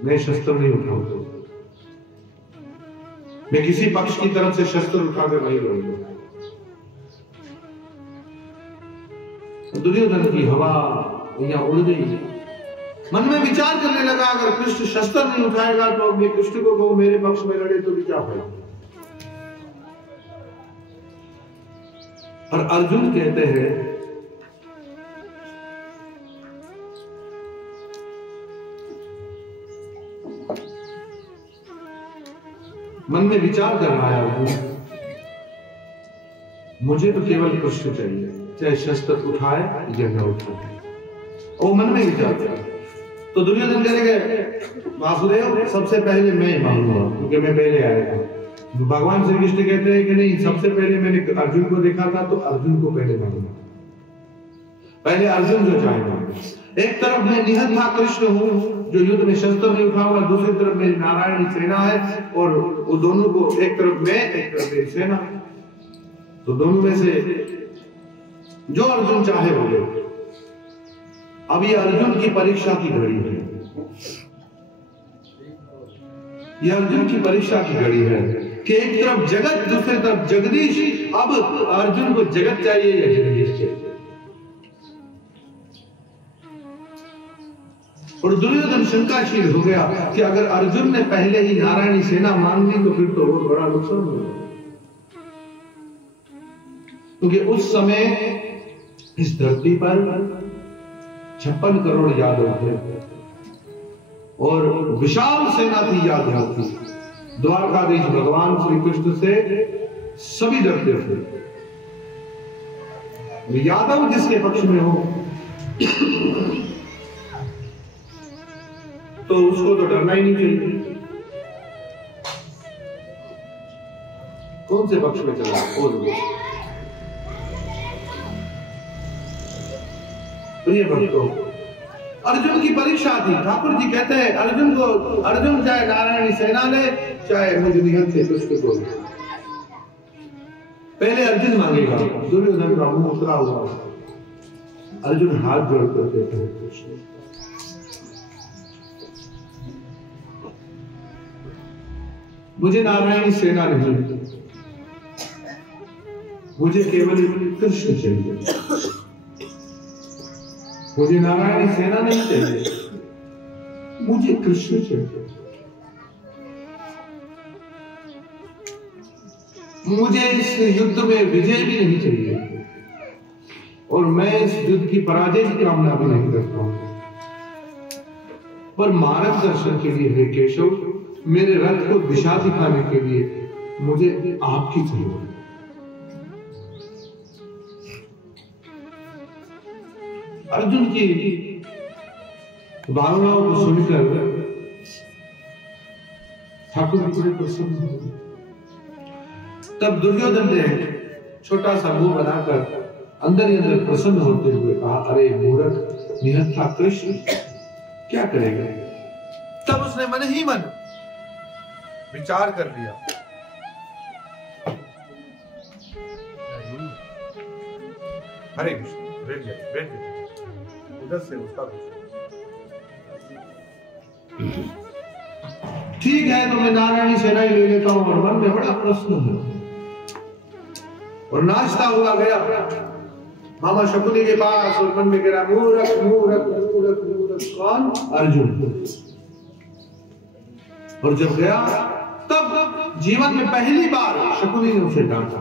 मैं शस्त्र नहीं उठाऊंगा, मैं किसी पक्ष की तरफ से शस्त्र उठाकर नहीं लड़ूंगा। दुर्योधन की हवा यहाँ उड़ गई। मन में विचार करने लगा अगर कृष्ण शस्त्र नहीं उठाएगा तो अब मैं कृष्ण को कहूं मेरे पक्ष में लड़े तो भी क्या फायदा। और अर्जुन कहते हैं मन में विचार कर रहा है अर्जुन मुझे तो केवल कृष्ण चाहिए, चाहे शस्त्र उठाए या न उठाए। वो मन में विचार था। तो दुर्योधन कहेगा वासुदेव सबसे पहले मैं मांगूंगा क्योंकि मैं पहले आया था। भगवान श्री कृष्ण कहते हैं कि नहीं, सबसे पहले मैंने अर्जुन को देखा था तो अर्जुन को पहले मांगूंगा, पहले अर्जुन जो चाहेगा। एक तरफ मैं निहत था कृष्ण हूं जो युद्ध में शस्त्र नहीं उठाऊंगा, दूसरी तरफ मेरी नारायणी सेना है और वो दोनों को, एक तरफ मैं एक तरफ मेरी सेना, तो दोनों में से जो अर्जुन चाहे बोले। अब ये अर्जुन की परीक्षा की घड़ी है, ये अर्जुन की परीक्षा की घड़ी है कि एक तरफ जगत दूसरी तरफ जगदीश। अब अर्जुन को जगत चाहिए या जगदीश चाहिए? और दुर्योधन शंकाशील हो गया कि अगर अर्जुन ने पहले ही नारायणी सेना मांग ली तो फिर तो बहुत बड़ा नुकसान होगा, क्योंकि उस समय इस धरती पर 56 करोड़ यादव थे और विशाल सेना थी यादव की। द्वारकाधीश भगवान श्री कृष्ण से सभी डरते थे। यादव जिसके पक्ष में हो तो उसको तो डरना ही नहीं चाहिए। कौन से पक्ष में चला? प्रिय भक्तों, अर्जुन की परीक्षा थी। ठाकुर जी कहते हैं अर्जुन चाहे नारायणी सेना ले, चाहे मुझ निहत से कृष्ण को। पहले अर्जुन मांगेगा। दुर्योधन का मुंह उतरा हुआ, अर्जुन हाथ जोड़कर कहते हैं कृष्ण मुझे नारायणी सेना नहीं, मुझे केवल कृष्ण चाहिए। मुझे नारायणी सेना नहीं चाहिए, मुझे कृष्ण चाहिए। मुझे इस युद्ध में विजय भी नहीं चाहिए और मैं इस युद्ध की पराजय की कामना भी नहीं करता हूं, पर मार्गदर्शन के लिए हे केशव, मेरे रथ को दिशा दिखाने के लिए मुझे आपकी जरूरत है। अर्जुन की भावनाओं को सुनकर ठाकुर बड़े प्रसन्न हुए। तब दुर्योधन ने छोटा सा मुंह बनाकर अंदर ही अंदर प्रसन्न होते हुए कहा, अरे मूर्ख निहत था कृष्ण, क्या करेगा? तब उसने मन ही मन विचार कर लिया, हरे कृष्ण, बैठ जाइए, उधर से उसका ठीक है, तो मैं नारायणी सेना ही ले लेता हूं। और मन में बड़ा प्रश्न है और नाचता हुआ गया मामा शकुनी के पास और मन में कह रहा, मूर्ख मूर्ख मूर्ख मूर्ख। कौन? अर्जुन। और जब गया तब जीवन में पहली बार शकुनी ने उसे डांटा।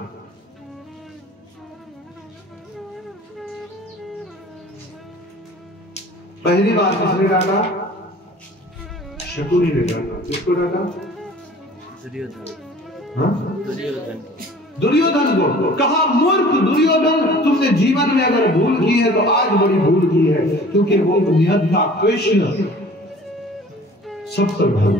पहली बार किसने डांटा? शकुनी ने डांटा। किसको डांटा? दुर्योधन को। कहा, मूर्ख दुर्योधन, तुमने जीवन में अगर भूल की है तो आज बड़ी भूल की है, क्योंकि वो निहत था कृष्ण सब पर भाग।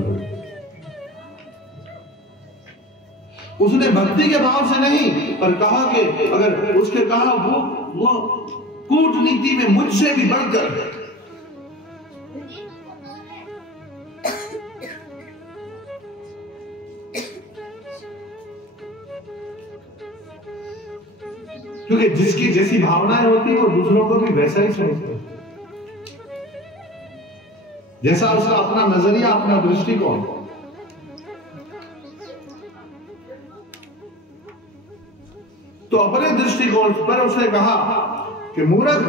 उसने भक्ति के भाव से नहीं, पर कहा कि अगर उसके कहा वो कूटनीति में मुझसे भी बढ़कर है। क्योंकि जिसकी जैसी भावनाएं होती है वो दूसरों को भी वैसा ही समझता है, जैसा उसका अपना नजरिया, अपना दृष्टिकोण। तो अपने दृष्टिकोण पर उसने कहा कि मूर्ख,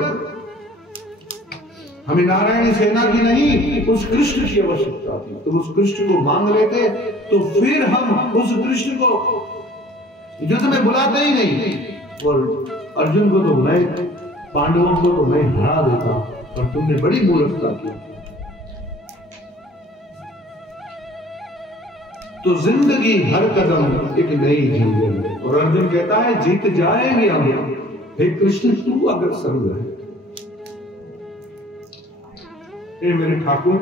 हमें नारायणी सेना की नहीं, उस कृष्ण की आवश्यकता थी। तुम उस कृष्ण को मांग लेते तो फिर हम उस कृष्ण को युद्ध में बुलाते ही नहीं, और अर्जुन को तो मैं, पांडवों को तो मैं हरा देता, और तुमने बड़ी मूर्खता की। तो जिंदगी हर कदम एक नई जीवन है। और अर्जुन कहता है जीत जाएंगे हम। हे कृष्ण तू अगर संग है, हे मेरे ठाकुर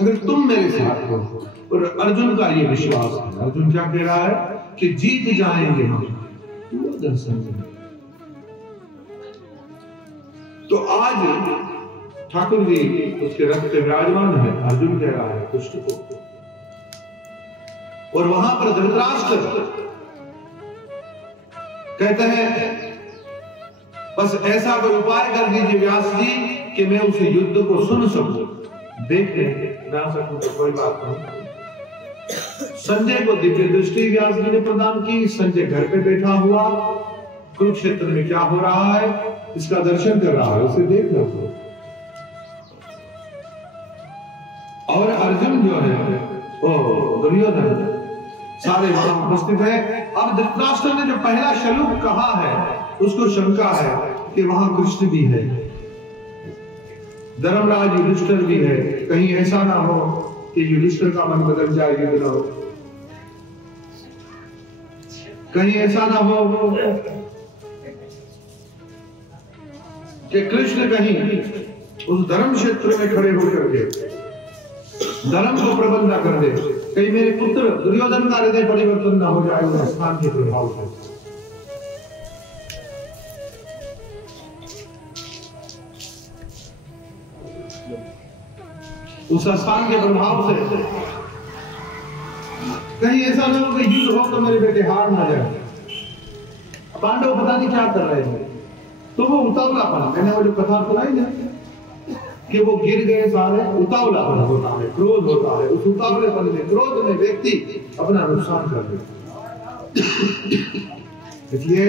अगर तुम मेरे साथ हो। और अर्जुन का ये विश्वास है। अर्जुन क्या कह रहा है कि जीत जाएंगे हम तू अगर संग है। तो आज ठाकुर जी उसके रथ पे विराजमान है। अर्जुन कह रहा है कृष्ण को। और वहां पर धृतराष्ट्र कहते हैं बस ऐसा कोई उपाय कर दीजिए व्यास जी कि मैं उस युद्ध को सुन सकूं। देख ना सकूं तो कोई बात नहीं। संजय को दिव्य दृष्टि व्यास जी ने प्रदान की। संजय घर पे बैठा हुआ कुरुक्षेत्र में क्या हो रहा है इसका दर्शन कर रहा है, उसे देख लो। और अर्जुन जो है वो दुर्योधन सारे वहां उपस्थित है। अब धृतराष्ट्र ने जो पहला श्लोक कहा है उसको शंका है कि वहां कृष्ण भी है, धर्मराज युधिष्ठिर भी है। कहीं ऐसा ना हो कि युधिष्ठिर का मन बदल जाए, युद्ध ना हो। कहीं ऐसा ना हो कि कृष्ण कहीं उस धर्म क्षेत्र में खड़े होकर के धर्म को प्रबंध कर दे। कहीं मेरे पुत्र दुर्योधन का हृदय परिवर्तन ना हो जाए उस स्थान के प्रभाव से। उस स्थान के प्रभाव से कहीं ऐसा ना हो कि युद्ध हो तो मेरे बेटे हार ना जाए। पांडव पता नहीं क्या कर रहे हैं, तो वो उतावलापन, मैंने वो जो कथा सुनाई ना कि वो गिर गए सारे, उतावलापन होता है, क्रोध होता है। उस उतावलेपन में, क्रोध में व्यक्ति अपना नुकसान कर देता है। इसलिए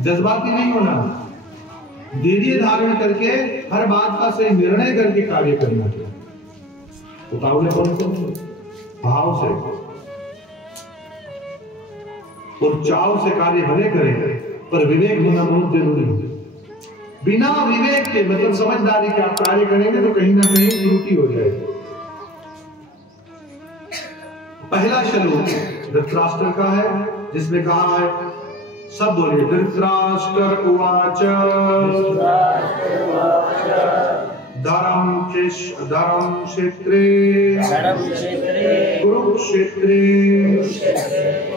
जज्बाती नहीं होना, धैर्य धारण करके हर बात का सही निर्णय करके कार्य करना चाहिए। उतावलेपन से, भाव से और चाव से कार्य भले करें, पर विवेक होना बहुत जरूरी है। बिना विवेक के मतलब समझदारी के आप कार्य करेंगे तो कहीं ना कहीं त्रुटि हो जाएगी। पहला श्लोक धृतराष्ट्र का है जिसमें कहा है, सब बोलिए, धृतराष्ट्र उवाच धर्म क्षेत्रे कुरुक्षेत्रे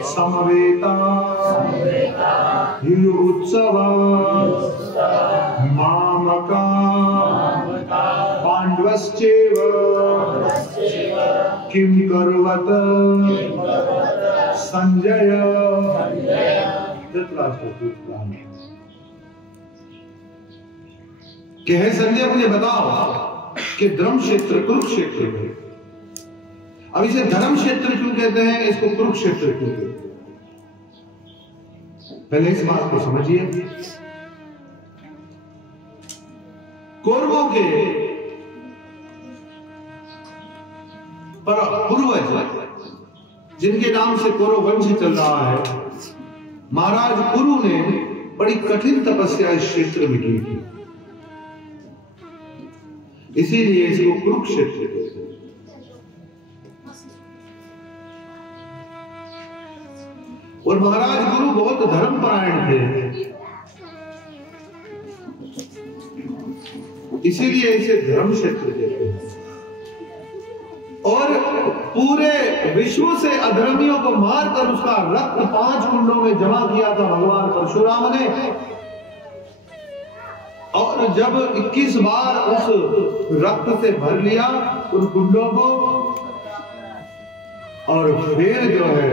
समवेता युयुत्सवा मामका पांडवश्चैव किं कुर्वत संजय। कि है संजय मुझे बताओ कि धर्म क्षेत्र कुरुक्षेत्र में, अब इसे धर्म क्षेत्र क्यों कहते हैं, इसको कुरुक्षेत्र क्यों कहते हैं? पहले इस बात को समझिए। कौरवों के पूर्वज जिनके नाम से कौरव वंश चल रहा है, महाराज कुरु ने बड़ी कठिन तपस्या इस क्षेत्र में की थी, इसीलिए इसको कुरुक्षेत्र कहते हैं। और महाराज गुरु बहुत धर्मपरायण थे, इसीलिए इसे धर्म क्षेत्र कहते हैं। और पूरे विश्व से अधर्मियों को मारकर उसका रक्त 5 कुंडों में जमा किया था भगवान परशुराम ने। और जब 21 बार उस रक्त से भर लिया उन कुंडों को, और फिर जो है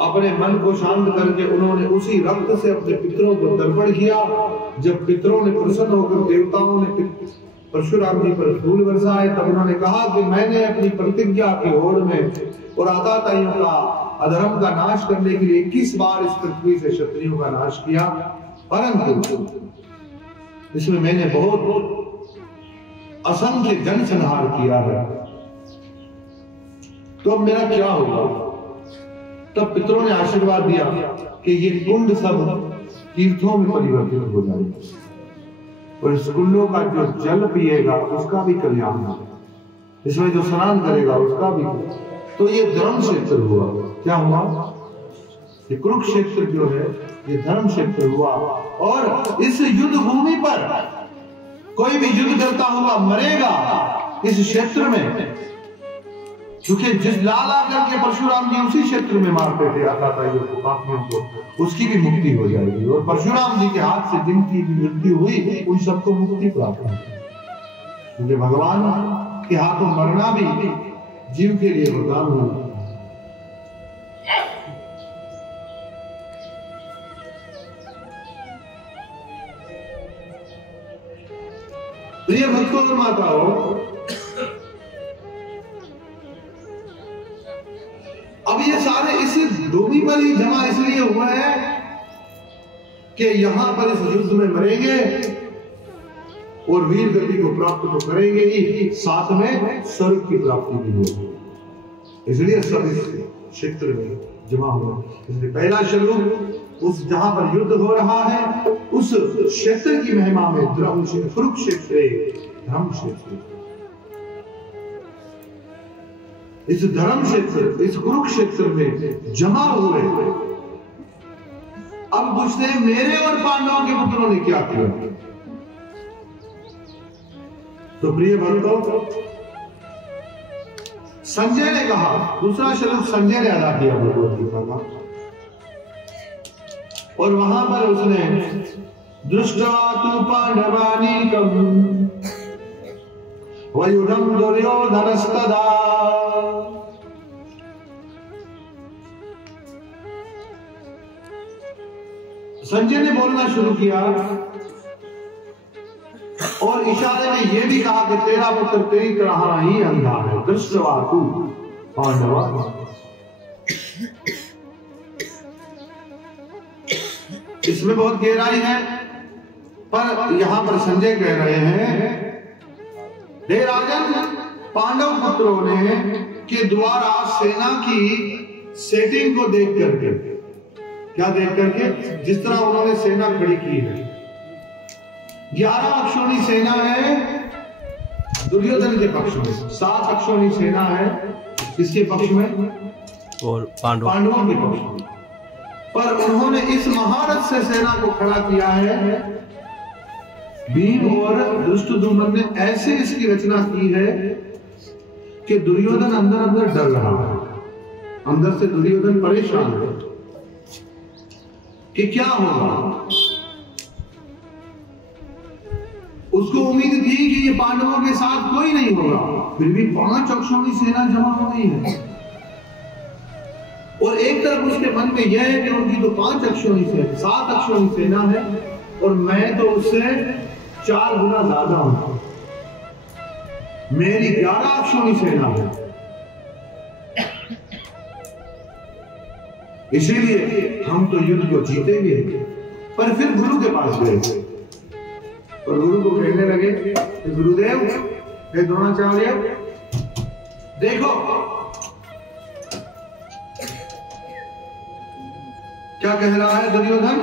अपने मन को शांत करके उन्होंने उसी रक्त से अपने पितरों को तर्पण किया। जब पितरों ने प्रसन्न होकर देवताओं ने परशुराम जी पर फूल बरसाए, तब उन्होंने कहा कि मैंने अपनी प्रतिज्ञा की होड़ में और आताताइयों का अधर्म का नाश करने के लिए 21 बार इस पृथ्वी से क्षत्रियों का नाश किया, परंतु इसमें मैंने बहुत असंख्य जनसंहार किया है, तो अब मेरा क्या होगा? तब पितरों ने आशीर्वाद दिया कि ये कुंड सब तीर्थों में परिवर्तित हो जाएगा और इस कुंडों का जो जल पिएगा उसका भी कल्याण होगा। इसमें जो स्नान करेगा उसका भी। तो ये धर्म क्षेत्र हुआ। क्या हुआ? ये कुरुक्षेत्र जो है ये धर्म क्षेत्र हुआ। और इस युद्ध भूमि पर कोई भी युद्ध करता हुआ मरेगा इस क्षेत्र में, क्योंकि जिस लाला करके परशुराम जी उसी क्षेत्र में मारते थे आताताइयों को, पापियों को, उसकी भी मुक्ति हो जाएगी। और परशुराम जी के हाथ से जिनकी भी मृत्यु हुई उन सबको मुक्ति प्राप्त हुई, क्योंकि भगवान के हाथों मरना भी जीव के लिए वरदान हुआ। प्रिय भक्तों और माताओं, अब ये सारे इस भूमि पर ही जमा इसलिए हुआ है कि यहां पर इस युद्ध में मरेंगे और वीर गति को प्राप्त तो करेंगे ही, साथ में स्वर्ग की प्राप्ति भी होगी। इसलिए सब इस क्षेत्र में जमा हुआ। इसलिए पहला श्लोक उस जहां पर युद्ध हो रहा है उस क्षेत्र की महिमा में कुरुक्षेत्र धर्म क्षेत्र, इस धर्म क्षेत्र इस कुरुक्षेत्र में जमा हुए। अब पूछते हैं मेरे और पांडवों के पुत्रों ने क्या किया? तो प्रिय भक्तों, संजय ने कहा, दूसरा श्लोक संजय ने अदा किया भगवत गीता का, और वहां पर उसने दृष्टा तु पांडवानीकम वयुधम दुर्योधनस्तदा, संजय ने बोलना शुरू किया और इशारे में यह भी कहा कि तेरा पुत्र तेरी तरह ही अंधा है। दृष्टवा तु पांडवा, इसमें बहुत गहराई है, पर यहां पर संजय कह रहे हैं हे राजन, पांडव पुत्रों ने के द्वारा सेना की सेटिंग को देख करके, क्या देख करके? जिस तरह उन्होंने सेना खड़ी की है, 11 अक्षौणी सेना है दुर्योधन के पक्ष में, 7 अक्षौणी सेना है किसके पक्ष में? और पांडवों के पक्ष में। पर उन्होंने इस महारथ से सेना को खड़ा किया है। भीम और दुष्टद्युम्न ने ऐसे इसकी रचना की है कि दुर्योधन अंदर अंदर डर रहा है, अंदर से दुर्योधन परेशान है कि क्या होगा। उसको उम्मीद थी कि ये पांडवों के साथ कोई नहीं होगा, फिर भी 5 अक्षौणी सेना जमा हो गई है। और एक तरफ उसके मन में यह है कि उनकी तो 5 अक्षौणी सेना, 7 अक्षौणी सेना है और मैं तो उससे 4 गुना ज्यादा हूं, मेरी 11 अक्षौणी सेना है। इसीलिए हम तो युद्ध को जीतेंगे। पर फिर गुरु के पास गए और गुरु को कहने लगे, गुरुदेव, हे द्रोणाचार्य, देखो क्या कह रहा है दुर्योधन,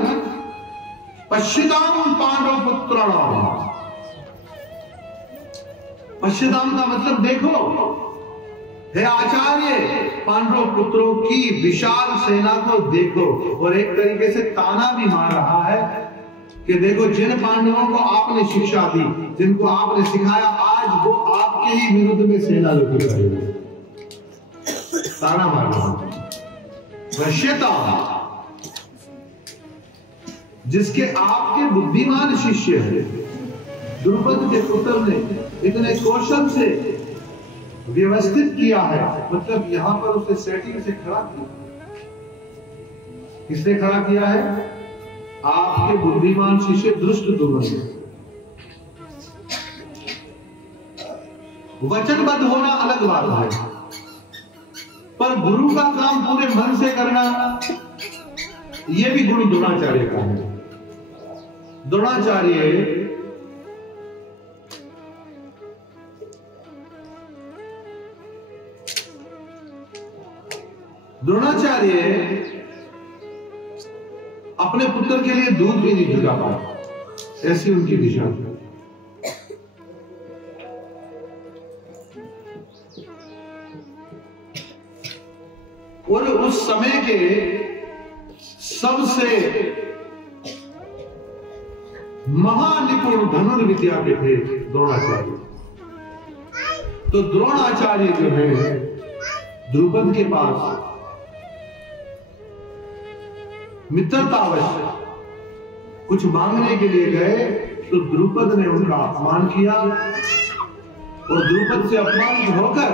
पश्यताम पांडव पुत्राणाम। पश्यताम का मतलब देखो, हे आचार्य, पांडव पुत्रों की विशाल सेना को देखो। और एक तरीके से ताना भी मार रहा है कि देखो, जिन पांडवों को आपने शिक्षा दी, जिनको आपने सिखाया, आज वो आपके ही विरुद्ध में सेना लेकर खड़े हैं। ताना मार रहा है। जिसके आपके बुद्धिमान शिष्य है, द्रुपद के पुत्र ने इतने कौशल से व्यवस्थित किया है, मतलब यहां पर उसे सेटिंग से खड़ा किया। किसने खड़ा किया है? आपके बुद्धिमान शिष्य दुष्टद्युम्न। वचनबद्ध होना अलग बात है, पर गुरु का काम पूरे मन से करना, यह भी गुरु द्रोणाचार्य का है। द्रोणाचार्य अपने पुत्र के लिए दूध भी नहीं जुटा पाया, ऐसी उनकी दिशा। और उस समय के सबसे महानिपुण धनुर्विद्या के थे द्रोणाचार्य। तो द्रोणाचार्य जो है द्रुपद के पास मित्रतावश कुछ मांगने के लिए गए, तो द्रुपद ने उनका अपमान किया और द्रुपद से अपमानित होकर,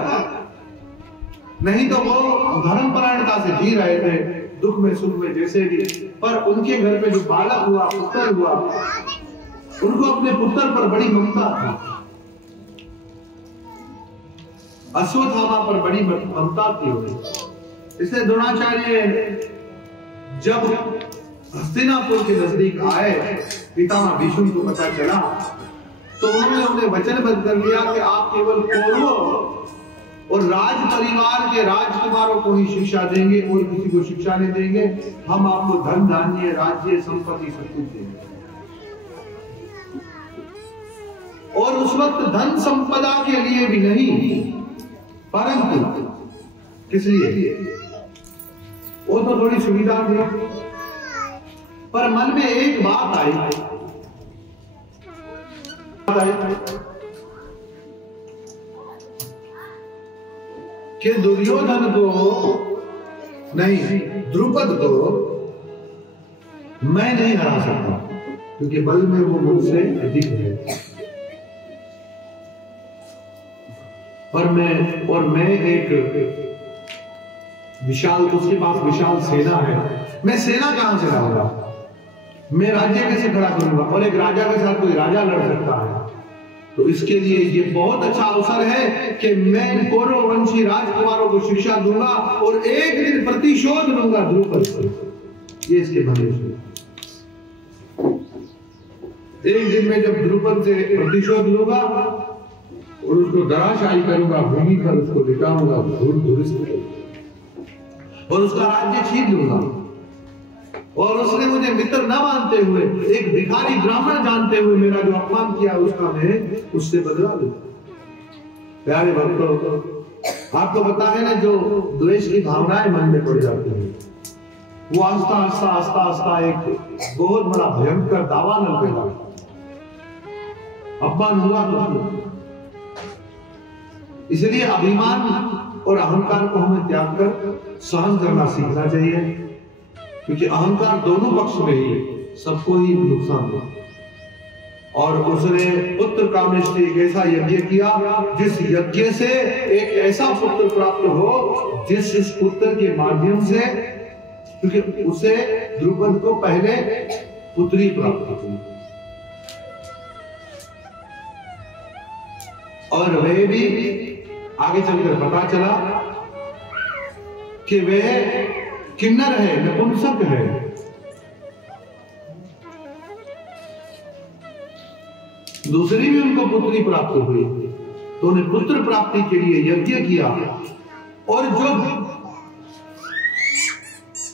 नहीं तो वो धर्मपरायणता से जी रहे थे, दुख में सुख में जैसे भी, पर उनके घर पे जो बालक हुआ, पुत्र हुआ, उनको अपने पुत्र पर बड़ी ममता थी, अश्वत्थामा पर बड़ी ममता थी उन्हें। इसलिए द्रोणाचार्य जब हस्तिनापुर के नजदीक आए, पितामह भीष्म को पता चला, तो उन्होंने उन्हें वचनबद्ध कर लिया कि आप केवल कौरवों और राज परिवार के राजकुमारों को ही शिक्षा देंगे और किसी को शिक्षा नहीं देंगे। हम आपको धन धान्य, राज्य, संपत्ति सब कुछ देंगे। और उस वक्त धन संपदा के लिए भी नहीं, परंतु किस लिए? वो तो थोड़ी सुविधा थी, पर मन में एक बात आई कि दुर्योधन को नहीं, द्रुपद को मैं नहीं हरा सकता, क्योंकि बल में वो मुझसे अधिक है। और मैं एक विशाल, उसके पास विशाल सेना है, मैं सेना कहां से लाऊंगा? मैं राज्य कैसे खड़ा करूंगा? और एक राजा के साथ कोई राजा लड़ सकता है? तो इसके लिए ये बहुत अच्छा अवसर है कि मैं इन कौरववंशी राजकुमारों को शिक्षा दूंगा और एक दिन प्रतिशोध लूंगा द्रुपद से। ये इसके भविष्य, एक दिन में जब द्रुपद से प्रतिशोध लूंगा और उसको धराशायी करूंगा, भूमि पर उसको लिटाऊंगा, और उसका राज्य छीन लूंगा। और उसने मुझे मित्र न मानते हुए, एक भिखारी ब्राह्मण जानते हुए मेरा जो अपमान किया, उसका मैं उससे बदला लूंगा। प्यारे भक्तों, आपको पता है ना, जो द्वेष की भावनाएं मन में पड़ जाती है, वो आस्ता आस्ता आस्ता आस्ता एक बहुत बड़ा भयंकर दावानल पैदा करता है। अपमान हुआ तो इसलिए अभिमान और अहंकार को हमें त्याग कर सहन करना सीखना चाहिए, क्योंकि अहंकार दोनों पक्ष में ही सबको ही नुकसान देता। और उसने पुत्र कामेष्टि एक ऐसा यज्ञ किया जिस यज्ञ से एक ऐसा पुत्र प्राप्त हो जिस पुत्र के माध्यम से, क्योंकि उसे द्रुपद को पहले पुत्री प्राप्त हुई और वह भी आगे चलकर पता चला कि वह किन्नर है, नपुंसक है। दूसरी भी उनको पुत्री प्राप्त हुई, तो उन्हें पुत्र प्राप्ति के लिए यज्ञ किया। और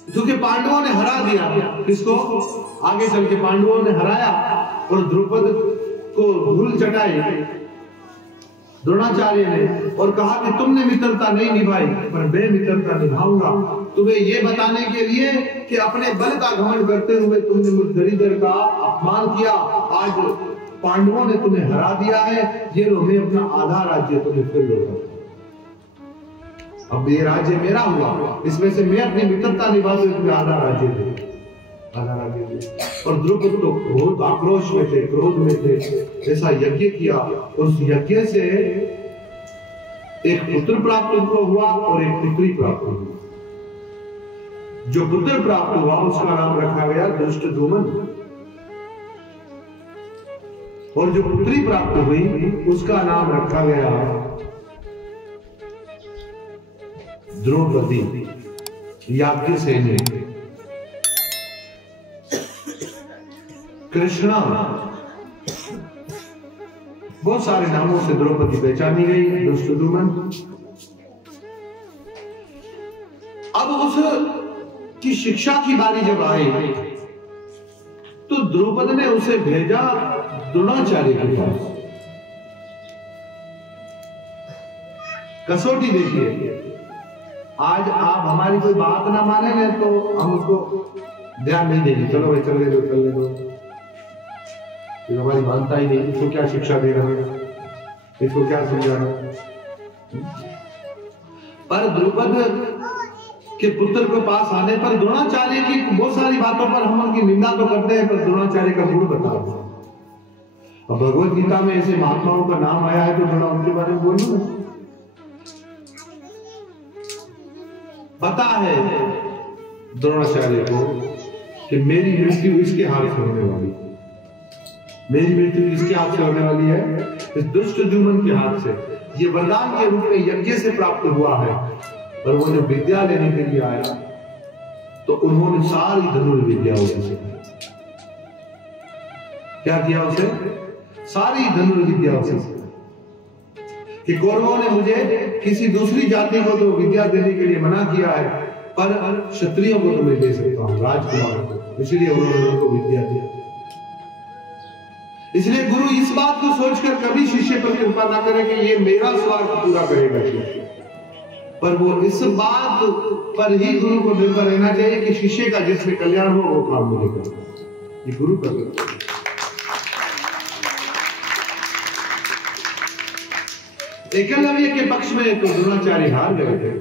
जो कि पांडवों ने हरा दिया, किसको? आगे चल के पांडवों ने हराया और द्रुपद को धूल चटाई द्रोणाचार्य ने, और कहा कि तुमने मित्रता नहीं निभाई, पर मैं मित्रता निभाऊंगा, तुम्हें यह बताने के लिए कि अपने बल का घमंड करते हुए तुमने मुझ दरिद्र का अपमान किया। आज पांडवों ने तुम्हें हरा दिया है, ये लो, मैं अपना आधा राज्य तुम्हें फिर लौटा। अब ये राज्य मेरा हुआ, इसमें से मैं अपनी मित्रता निभा दूं, तुम्हें आधा राज्य दे, आधा राज्य दे। और द्रुपद तो बहुत आक्रोश में थे, क्रोध में थे, ऐसा यज्ञ किया। उस यज्ञ से एक पुत्र प्राप्त उनको हुआ और एक पुत्री प्राप्त हुई। जो पुत्र प्राप्त हुआ उसका नाम रखा गया धृष्टद्युम्न, और जो पुत्री प्राप्त हुई उसका नाम रखा गया द्रौपदी, याज्ञसेनी, कृष्णा, बहुत सारे नामों से द्रौपदी पहचानी गई, धृष्टद्युम्न। अब उस की शिक्षा की बारी जब आई तो द्रुपद ने उसे भेजा द्रोणाचार्य के पास। कसौटी देखिए, आज आप हमारी कोई बात ना माने ना तो हम उसको ध्यान नहीं देंगे, चलो भाई चलने दो चलने दो, हमारी मानता ही नहीं, इसको क्या शिक्षा दे रहे हैं, इसको क्या समझा रहे हैं। पर द्रुपद के पुत्र के पास आने पर द्रोणाचार्य की बहुत सारी बातों पर हम उनकी निंदा तो करते हैं, पर द्रोणाचार्य का गुण बताओ। अब भगवत गीता में ऐसे महात्माओं का नाम आया है तो थोड़ा उनके बारे में बोलूं। पता है द्रोणाचार्य को कि मेरी मृत्यु इसके हाथ से होने वाली है, मेरी मृत्यु इसके हाथ से होने वाली है, इस दुष्ट द्युमन के हाथ से। ये वरदान के रूप में यज्ञ से प्राप्त हुआ है। और वो जब विद्या लेने के लिए आया तो उन्होंने सारी धनुर्विद्या उसे सिखाई। क्या किया उसे? सारी धनुर्विद्या उसे सिखाई कि कौरवों ने मुझे किसी दूसरी जाति को तो विद्या देने के लिए मना किया है, पर क्षत्रियों को तो मैं दे सकता हूं, राजकुमार को, इसलिए उन्होंने उनको विद्या दी। इसलिए गुरु इस बात को सोचकर कभी शिष्य पर कृपा ना करे कि ये मेरा स्वार्थ पूरा करेगा शिष्य, पर वो इस बात पर ही गुरु को निर्भर रहना चाहिए कि शिष्य का जिसमें कल्याण हो वो काम मुझे करना। ये गुरु का कर्तव्य है। एकलव्य के पक्ष में तो द्रोणाचार्य हार गए थे।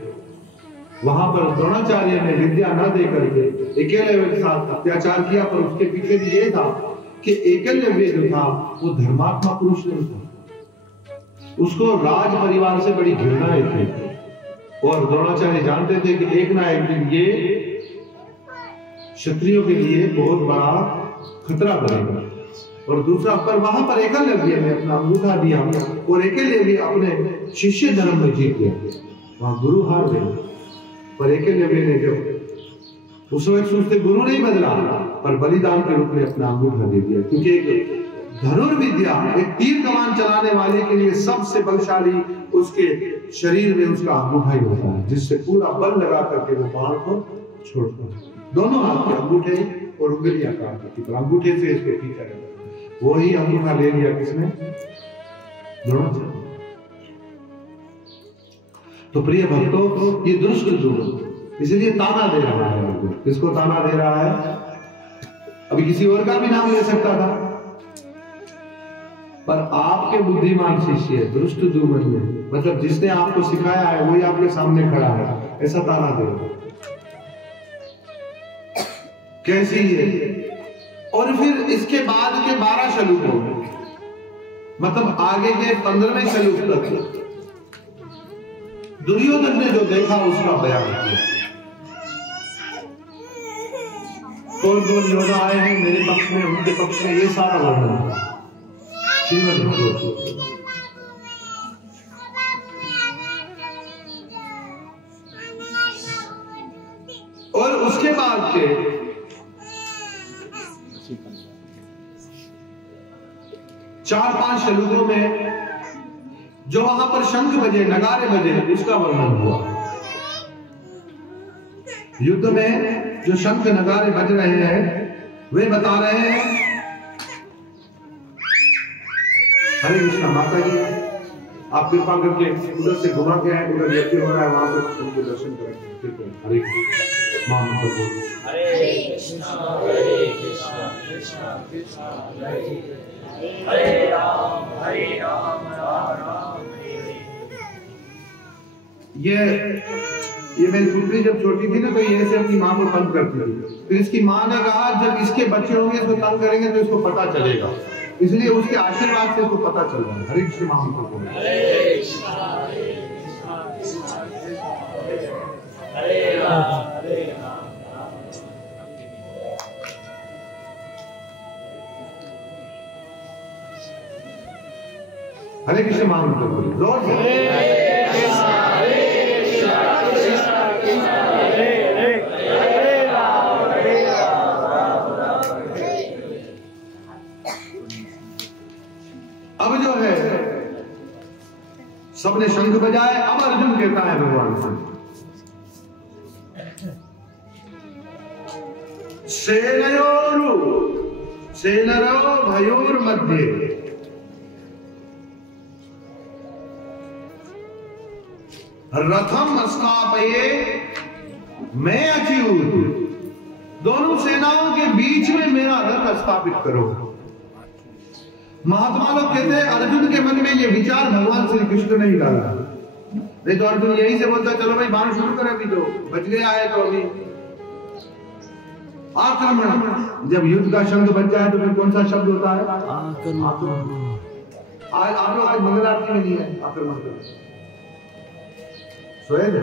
वहां पर द्रोणाचार्य ने विद्या न दे करके एकलव्य के साथ अत्याचार किया, पर उसके पीछे भी ये था कि एकलव्य जो था वो धर्मात्मा पुरुष नहीं था, उसको राज परिवार से बड़ी घृणाएं थी। और द्रोणाचार्य जानते थे कि एक ना एक दिन ये क्षत्रियों के लिए बहुत बड़ा खतरा बनेगा। और दूसरा, पर वहां पर एकलव्य ने अपना अंगूठा दिया और एकलव्य अपने शिष्य धर्म में जीत गया। वहां गुरु हार गए, पर एकलव्य ने जब उस वक्त उससे गुरु नहीं बदला, पर बलिदान के रूप में अपना अंगूठा दे दिया। क्योंकि एक धनुर्विद्या, एक तीर कमान चलाने वाले के लिए सबसे बलशाली उसके शरीर में उसका अंगूठा ही होता है, जिससे पूरा बल लगा करके वो बाण को छोड़ता है। दोनों हाथ के अंगूठे और उंगलियां काटती, पर अंगूठे से इसके पीछे है। वही अंगूठा ले लिया किसने? द्रोणाचार्य। तो प्रिय भक्तों, ये दुष्ट द्रुपद इसलिए ताना दे रहा है। किसको ताना दे रहा है? अभी किसी और का भी नाम ले सकता था, पर आपके बुद्धिमान शिष्य दुष्ट द्युमन ने, मतलब जिसने आपको सिखाया है वही आपके सामने खड़ा है, ऐसा ताना दे रहा है। कैसी है? और फिर इसके बाद के 12 श्लोक हो गए, मतलब आगे के 15वें श्लोक तक दुर्योधन ने जो देखा उसका बयान किया। कौन कौन योद्धा आए हैं मेरे पक्ष में, उनके पक्ष में, ये सारा वर्णन श्रीमद् भागवत। और उसके बाद के 4-5 श्लोकों में जो वहां पर शंख बजे, नगारे बजे, उसका वर्णन हुआ। युद्ध में जो शंख नगारे बज रहे हैं वे बता रहे हैं। हरे कृष्णा। माता जी आप कृपा करके उधर से घुमा के आए, उधर यज्ञ हो रहा है, वहां से उनको दर्शन करें। हरे कृष्ण। मां मंत्र बोलो। हरे कृष्णा कृष्णा कृष्णा हरे राम राम राम हरे हरे। ये मेरी पुत्री जब छोटी थी ना, तो ये ऐसे अपनी माँ को तंग करती थी। फिर इसकी माँ ने कहा जब इसके बच्चे होंगे इसको तंग करेंगे तो इसको पता चलेगा, इसलिए उसके आशीर्वाद से इसको पता चल रहा है। हरे कृष्ण। महामंत्र बोलो। हरे कृष्णा कृष्णा हरे राम हरे कृष्ण। महामंत्र बोलो जोर से। हरे कृष्णा कृष्णा कृष्णा हरे हरे राम राम राम। अब जो है सबने शंख बजाए। अब अर्जुन कहता है भगवान से, सेनरो भयोर मध्य रथम स्थापये मैं अच्युत, दोनों सेनाओं के बीच में मेरा रथ स्थापित करो। महात्मा लोग कहते हैं अर्जुन के मन में ये विचार भगवान श्री कृष्ण ने ही डाला, नहीं तो अर्जुन यही से बोलता चलो भाई बाण शुरू करें, अभी तो बच गया है तो अभी आक्रमण। जब युद्ध का शब्द बच जाए तो फिर कौन सा शब्द होता है? आक्रमण। आज आप लोग आज मंगल आरती में नहीं है आक्रमण कर सोए थे,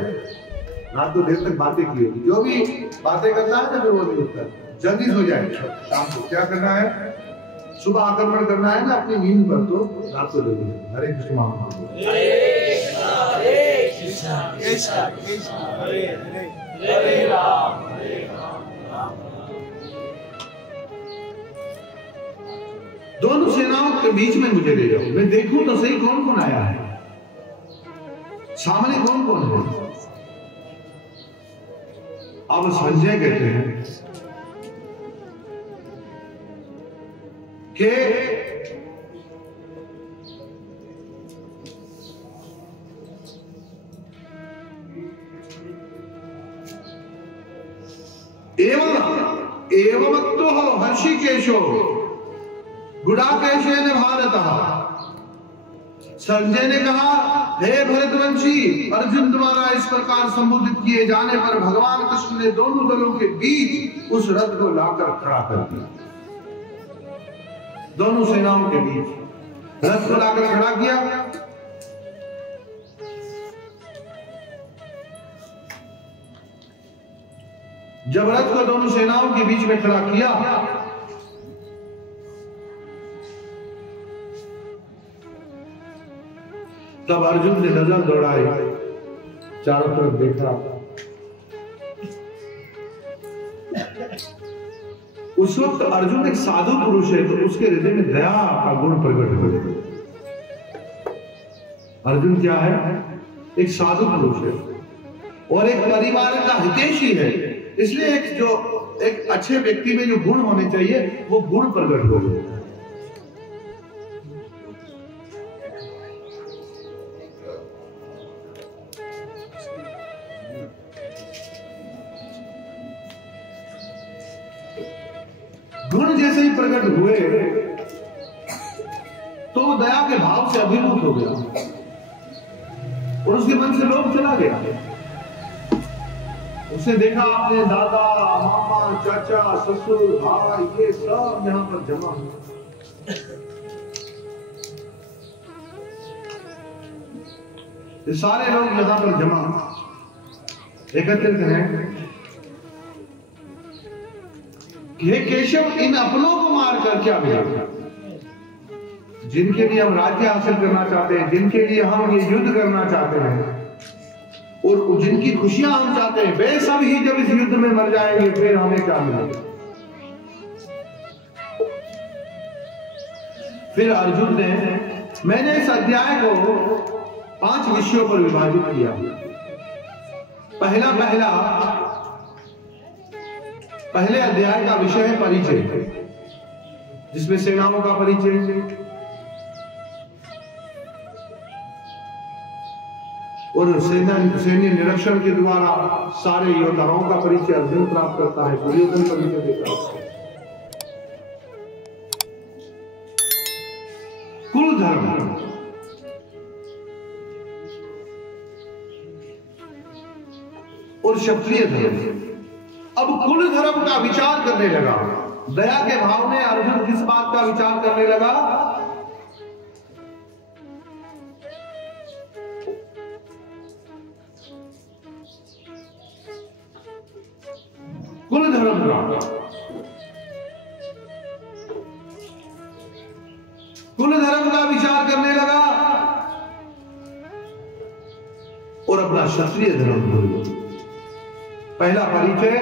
रात को देर तक बातें की होगी, जो भी बातें करता है ना फिर वो नहीं उठता, जल्दी सो जाए। शाम को क्या करना है? सुबह आक्रमण करना है ना अपनी नींद पर, तो रात को जल्दी। हरे कृष्ण महाप्रभु, हरे राम। दोनों सेनाओं के बीच में मुझे ले जाओ, मैं देखूं तो सही कौन कौन आया है, सामने कौन कौन है। अब संजय कहते हैं कि एवमत्तो हर्षिकेशो गुडाकेशेन भारतः। संजय ने कहा हे भरतवंशी, अर्जुन द्वारा इस प्रकार संबोधित किए जाने पर भगवान कृष्ण ने दोनों दलों के बीच उस रथ को लाकर खड़ा कर दिया। दोनों सेनाओं के बीच रथ को लाकर खड़ा किया। जब रथ को दोनों सेनाओं के बीच में खड़ा किया तब अर्जुन ने नजर दौड़ाई, चारों तरफ देखा। उस वक्त अर्जुन एक साधु पुरुष है, तो उसके हृदय में दया का गुण प्रकट हो गया। अर्जुन क्या है? एक साधु पुरुष है और एक परिवार का हितैषी है, इसलिए एक अच्छे व्यक्ति में जो गुण होने चाहिए वो गुण प्रकट हो गए। गुण जैसे ही प्रकट हुए तो वो दया के भाव से अभिभूत हो गया और उसके मन से लोभ चला गया। उसने देखा आपने दादा, मामा, चाचा, ससुर, भाई, ये सब यहाँ पर जमा है। ये सारे लोग यहाँ पर जमा एकत्रित हैं। हे केशव, इन अपनों को मारकर क्या मिला? जिनके लिए हम राज्य हासिल करना चाहते हैं, जिनके लिए हम ये युद्ध करना चाहते हैं और जिनकी खुशियां हम चाहते हैं, वे सब ही जब इस युद्ध में मर जाएंगे फिर हमें क्या मिलेगा? फिर अर्जुन ने, मैंने इस अध्याय को 5 विषयों पर विभाजित किया। पहले अध्याय का विषय है परिचय, जिसमें सेनाओं का परिचय और सैन्य निरीक्षण के द्वारा सारे योद्धाओं का परिचय अर्जुन प्राप्त करता है, दुर्योधन परिचय देता है। कुल धर्म और क्षत्रिय धर्म। अब कुल धर्म का विचार करने लगा। दया के भाव में अर्जुन किस बात का विचार करने लगा? कुल धर्म का। कुल धर्म का विचार करने लगा और अपना क्षत्रिय धर्म भूल गया। पहला परिचय,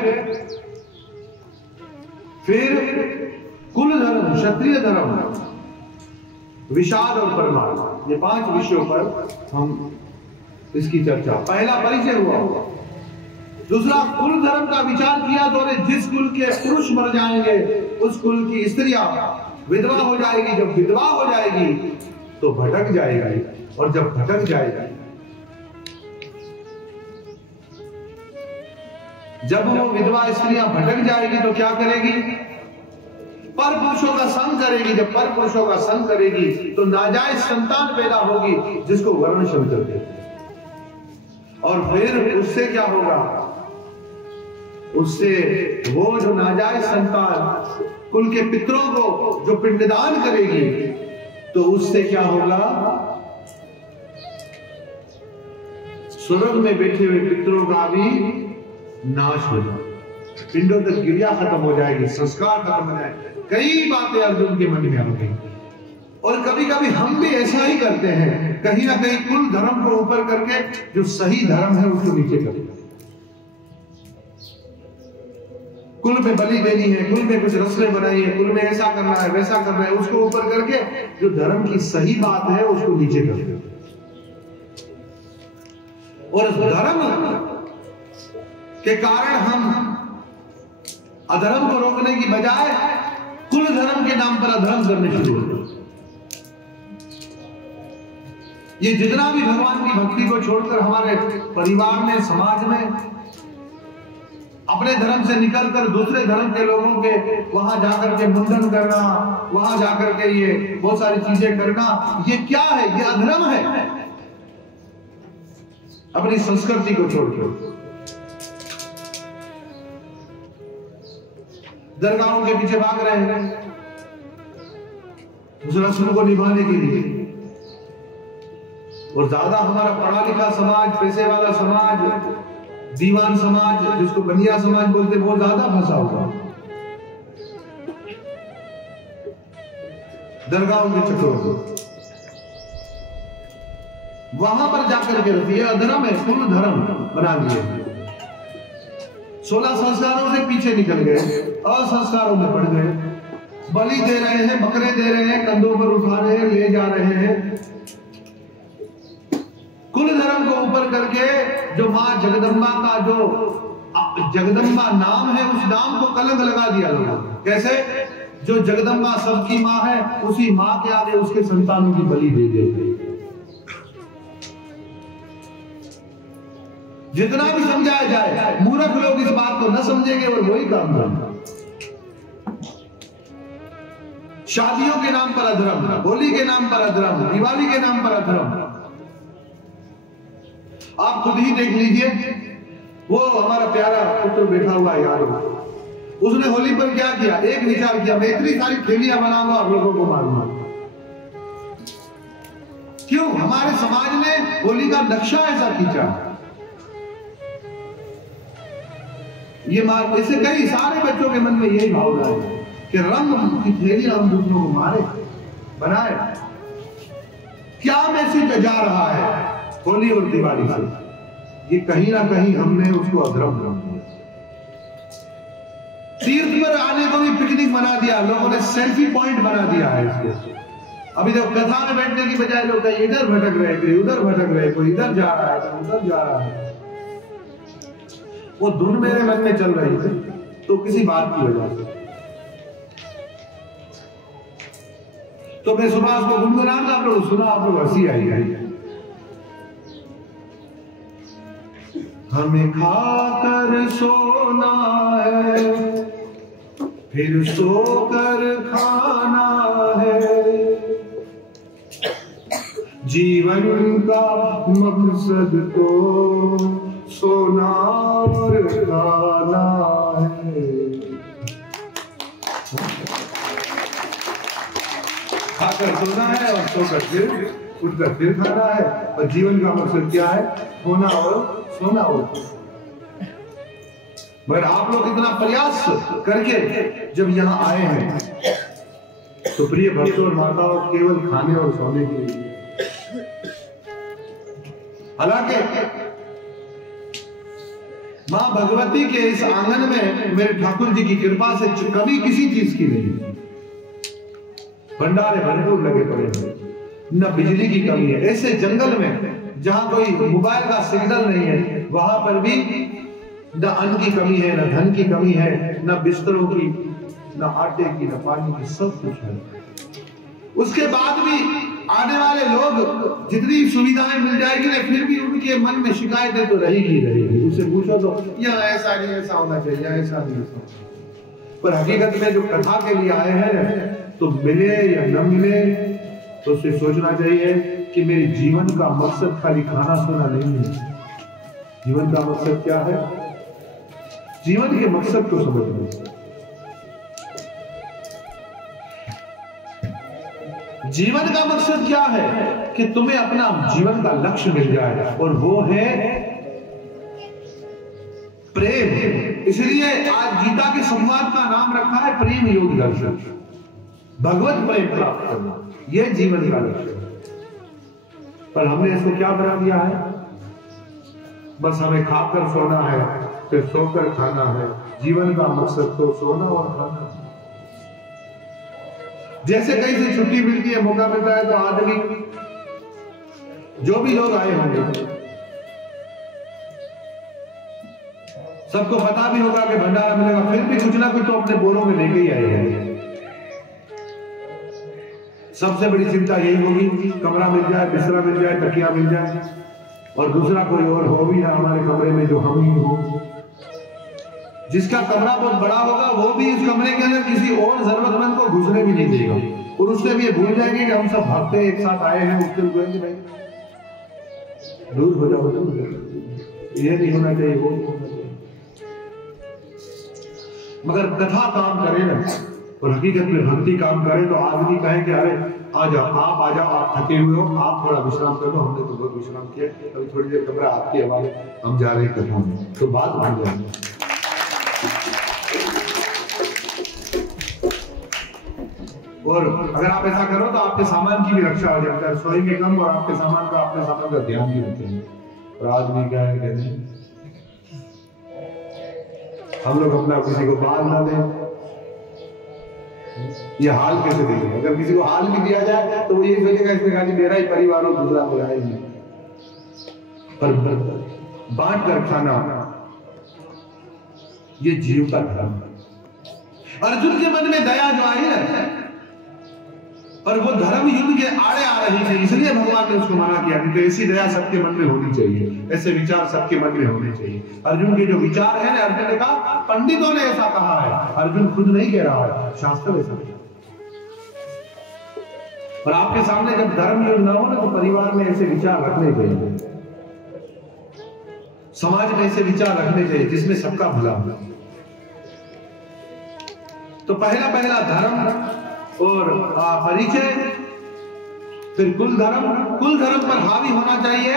फिर कुल धर्म, क्षत्रिय धर्म, विषाद और परमार्थ, ये 5 विषयों पर हम इसकी चर्चा। पहला परिचय हुआ। दूसरा, कुल धर्म का विचार किया तो जिस कुल के पुरुष मर जाएंगे उस कुल की स्त्रियां विधवा हो जाएगी। जब विधवा हो जाएगी तो भटक जाएगी और जब भटक जाएगी जब वो विधवा स्त्रियां भटक जाएगी तो क्या करेगी? पर पुरुषों का संग करेगी। जब पर पुरुषों का संग करेगी तो नाजायज संतान पैदा होगी, जिसको वर्ण शंकर कहते हैं। और फिर उससे क्या होगा? उससे वो जो नाजायज संतान कुल के पितरों को जो पिंडदान करेगी, तो उससे क्या होगा? स्वर्ग में बैठे हुए पितरों का भी नाश हो जाएगा, पिंडों तक क्रिया खत्म हो जाएगी, संस्कार खत्म हो जाएगा। कई बातें अर्जुन के मन में आ गई। और कभी कभी हम भी ऐसा ही करते हैं, कहीं ना कहीं कुल धर्म को ऊपर करके जो सही धर्म है उसको नीचे करते हैं। कुल में बलि देनी है, कुल में कुछ रस्में बनाई है, कुल में ऐसा करना है, वैसा करना है, उसको ऊपर करके जो धर्म की सही बात है उसको नीचे करते हैं। और धर्म के कारण हम अधर्म को रोकने की बजाय कुल धर्म के नाम पर अधर्म करने शुरू हो गए। ये जितना भी भगवान की भक्ति को छोड़कर हमारे परिवार में, समाज में, अपने धर्म से निकलकर दूसरे धर्म के लोगों के वहां जाकर के मुंडन करना, वहां जाकर के ये बहुत सारी चीजें करना, ये क्या है? ये अधर्म है। अपनी संस्कृति को छोड़कर दरगाहों के पीछे भाग रहे हैं उस रस्म को निभाने के लिए। और ज्यादा हमारा पढ़ा लिखा समाज, पैसे वाला समाज, दीवान समाज, जिसको बनिया समाज बोलते, बहुत ज्यादा फंसा हुआ दरगाहों के चक्करों में। वहां पर जाकर के रखिए अधर्म है, कुल धर्म बना दिए। 16 संस्कारों से पीछे निकल गए, असंस्कारों में पड़ गए। बलि दे रहे हैं, बकरे दे रहे हैं, कंधों पर उठा रहे हैं, ले जा रहे हैं। कुल धर्म को ऊपर करके जो मां जगदम्बा का जो जगदम्बा नाम है, उस नाम को कलंक लगा दिया लोगों ने। कैसे? जो जगदम्बा सबकी मां है, उसी मां के आगे उसके संतानों की बलि दे देते। जितना भी समझाया जाए, मूर्ख लोग इस बात को न समझेंगे और वही काम करेंगे। शादियों के नाम पर अधर्म, होली के नाम पर अधर्म, दिवाली के नाम पर अधर्म। आप खुद ही देख लीजिए, वो हमारा प्यारा पुत्र बैठा हुआ है यार, उसने होली पर क्या किया? एक विचार किया, मैं इतनी सारी थैलियां बनाऊंगा और लोगों को मारूंगा। क्यों? हमारे समाज ने होली का नक्शा ऐसा खींचा। ये मार, ऐसे कई सारे बच्चों के मन में यही भावना है कि रंग की थैलियां हम दूसरों को मारे, बनाए। क्या मैसेज जा रहा है होली और दिवाली से? ये कहीं ना कहीं हमने उसको अधर्म बना दिया। तीर्थ पर आने को भी पिकनिक बना दिया, लोगों ने सेल्फी पॉइंट बना दिया है इसको। अभी तो कथा में बैठने की बजाय लोग कहीं इधर भटक रहे, कोई उधर भटक रहे, कोई इधर जा रहा है, कोई उधर जा रहा है। वो धुन मेरे मन में चल रही थी तो किसी बात की वजह से, तो मैं सुबह उसको गुनगुना था, आप लोग सुना, आप लोग हंसी आई। हमें खाकर सोना है, फिर सोकर खाना है, जीवन का मकसद तो सोना और खाना है। खाकर सोना है और सोकर फिर उठकर फिर खाना है, और जीवन का मकसद क्या है? होना और सोना हो। मगर आप लोग इतना प्रयास करके जब यहाँ आए हैं तो प्रिय भक्तों और माताओं, केवल खाने और सोने के लिए। हालांकि मां भगवती के इस आंगन में मेरे ठाकुर जी की कृपा से कभी किसी चीज की नहीं, भंडारे भरपूर लगे पड़े हैं, न बिजली की कमी है। ऐसे जंगल में जहां कोई मोबाइल का सिग्नल नहीं है, वहां पर भी न अन्न की कमी है, न धन की कमी है, न बिस्तरों की, न आटे की, न पानी की, सब कुछ है। उसके बाद भी आने वाले लोग जितनी सुविधाएं मिल जाएगी ना, फिर भी उनके मन में शिकायतें तो रहेगी। उससे पूछो तो यह ऐसा नहीं, ऐसा होना चाहिए, ऐसा नहीं, ऐसा। पर हकीकत में जो कथा के लिए आए हैं, तो मिले या न मिले, तो उससे सोचना चाहिए कि मेरे जीवन का मकसद खाली खाना सोना नहीं है। जीवन का मकसद क्या है? जीवन के मकसद को समझना। जीवन का मकसद क्या है? कि तुम्हें अपना जीवन का लक्ष्य मिल जाए, और वो है प्रेम। इसलिए आज गीता के संवाद का नाम रखा है प्रेम योग दर्शन। भगवत प्रेम प्राप्त करना, यह जीवन का लक्ष्य है। पर हमने इसको क्या बना दिया है? बस हमें खाकर सोना है, फिर सोकर खाना है। जीवन का मकसद तो सोना और खाना है। जैसे कहीं से छुट्टी मिलती है, मौका मिलता है, तो आदमी, जो भी लोग आए होंगे, सबको पता भी होगा कि भंडारा मिलेगा, फिर भी कुछ ना कुछ तो अपने बोरों में लेके ही आए हैं। सबसे बड़ी चिंता यही होगी, कमरा मिल जाए, बिस्तरा मिल जाए, तकिया मिल जाए, और दूसरा कोई और हो भी ना हमारे कमरे में, जो हम ही हो। जिसका कमरा बहुत बड़ा होगा, वो भी इस कमरे के अंदर किसी और जरूरतमंद को घुसने भी नहीं देगा, और उससे भी ये भूल जाएंगे कि हम सब भक्ते एक साथ आए हैं। उससे बोलेंगे भाई दूर हो जाओ, ये नहीं होना चाहिए, वो नहीं होना चाहिए। मगर कथा काम करे ना, और हकीकत में भक्ति काम करे, तो आदमी कहे कि अरे आ जाओ, आप थके हुए हो, आप थोड़ा विश्राम कर लो, हमने तो बहुत विश्राम किया, अभी थोड़ी देर कमरा आपके हवाले, हम जा रहे हैं कथा में, तो बात बन जाएगी। और अगर आप ऐसा करो तो आपके सामान की भी रक्षा हो जाता है, सोएंगे कम और आपके सामान का, अपने सामान का ध्यान भी रखेंगे। और आदमी क्या है, कहते हैं हम लोग अपना किसी को बाल ना दें, ये हाल कैसे देंगे? अगर किसी को हाल भी दिया जाए तो वो ये सोचेगा इसमें खाली मेरा ही परिवार हो, दूसरा मेरा ही नहीं। पर बांट कर खाना ये जीव का धर्म है। अर्जुन के मन में दया जो आई है, पर वो धर्म युद्ध के आड़े आ रही थी, इसलिए भगवान ने उसको मना किया कि ऐसी दया सबके मन में होनी चाहिए, ऐसे विचार सबके मन में होने चाहिए। अर्जुन के जो विचार है ना, अर्जुन ने कहा, पंडितों ने ऐसा कहा है, अर्जुन खुद नहीं कह रहा है, शास्त्र ऐसा कहता है। और आपके सामने जब धर्म युद्ध ना हो ना, तो परिवार में ऐसे विचार रखने चाहिए, समाज में ऐसे विचार रखने चाहिए जिसमें सबका भला हो। तो पहला धर्म और परिचय, फिर कुल धर्म पर हावी होना चाहिए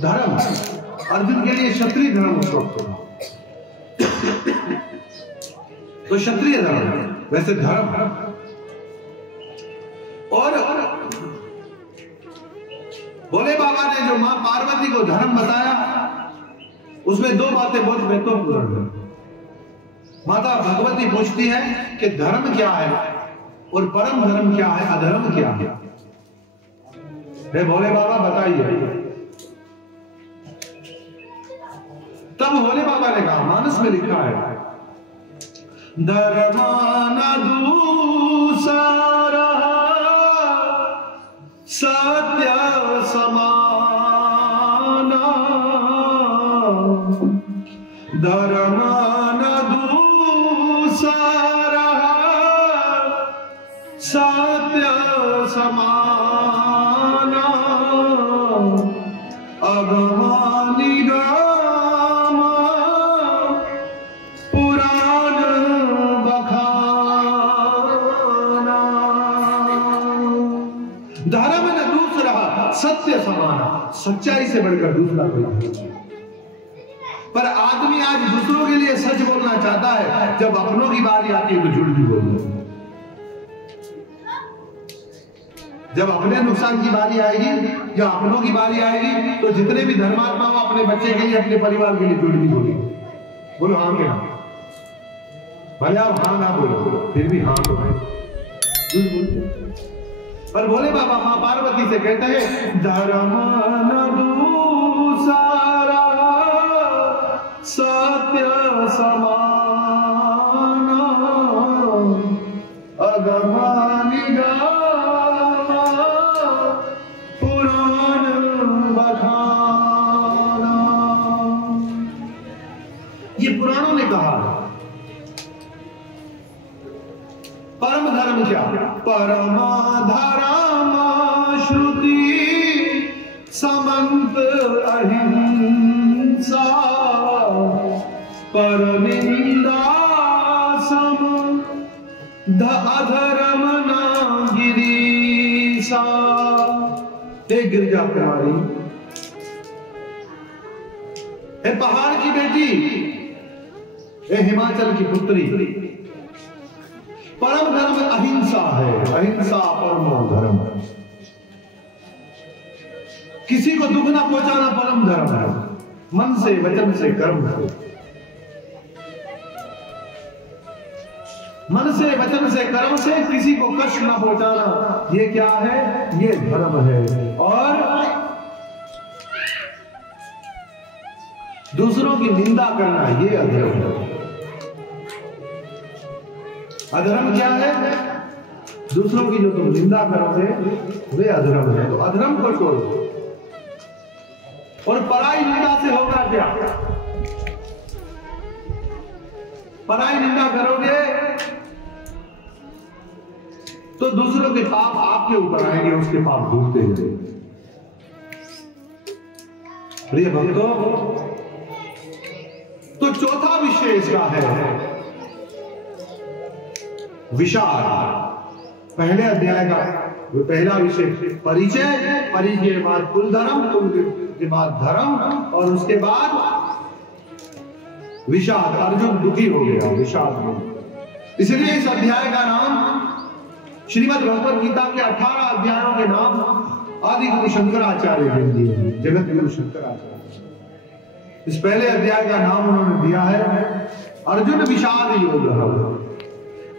धर्म। अर्जुन के लिए क्षत्रिय धर्म उस वक्त था, तो क्षत्रिय धर्म, वैसे धर्म। और भोले बाबा ने जो मां पार्वती को धर्म बताया, उसमें दो बातें बहुत महत्वपूर्ण है। माता भगवती पूछती है कि धर्म क्या है और परम धर्म क्या है, अधर्म क्या है? भोले बाबा बताइए। तब भोले बाबा ने कहा, मानस में लिखा है, धर्मान दूसरा सत्य समाना, धर्मान दूसरा सत्य समाना, अगमानि गाम पुराण बखाना। धर्म न दूसरा सत्य समाना, सच्चाई से बढ़कर दूसरा कोई नहीं। पर आदमी आज दूसरों के लिए सच बोलना चाहता है, जब अपनों की बारी आती है तो झूठ भी बोलता है। जब अपने नुकसान की बारी आएगी या अपनों की बारी आएगी, तो जितने भी धर्मात्मा हो अपने बच्चे के लिए, अपने परिवार के लिए झूठ भी बोलेंगे। बोलो हाँ क्या? भले आप हाँ ना बोलो, फिर भी हाँ तो है, झूठ बोलते। पर भोले बाबा मां पार्वती से कहते हैं, धर्म दूसरा सत्य समाना, अगमानि गाम ये पुराणों ने कहा है। परम धर्म क्या? परमा धर्म श्रुति समंत अहिंसा पर निंदा सम अधर्म न गिरीसा। हे गिरजा कुमारी, हे पहाड़ की बेटी, हे हिमाचल की पुत्री, परम धर्म अहिंसा है। अहिंसा परम धर्म है। किसी को दुख ना पहुंचाना परम धर्म है। मन से, वचन से, कर्म से, मन से, वचन से, कर्म से किसी को कष्ट ना पहुंचाना, ये क्या है? ये धर्म है। और दूसरों की निंदा करना, ये अधर्म है। अधर्म क्या है? दूसरों की जो तुम निंदा करोगे वे अधर्म है। तो अधर्म को छोड़ो। और पराई निंदा से होगा क्या? पराई निंदा करोगे तो दूसरों के पाप आपके ऊपर आएंगे, उसके पाप धुलते जाएंगे। प्रिय भक्तों, तो चौथा विषय इसका है विषाद। पहले अध्याय का पहला विषय परिचय, परिचय के बाद कुल धर्म, कुल के बाद धर्म, और उसके बाद विषाद। अर्जुन दुखी हो गया विषाद में। इसलिए इस अध्याय का नाम श्रीमद् भगवद गीता के 18 अध्यायों के नाम आदि गुरु शंकराचार्य ने दिए, जगत गुरु शंकराचार्य। इस पहले अध्याय का नाम उन्होंने दिया है अर्जुन विषाद योग।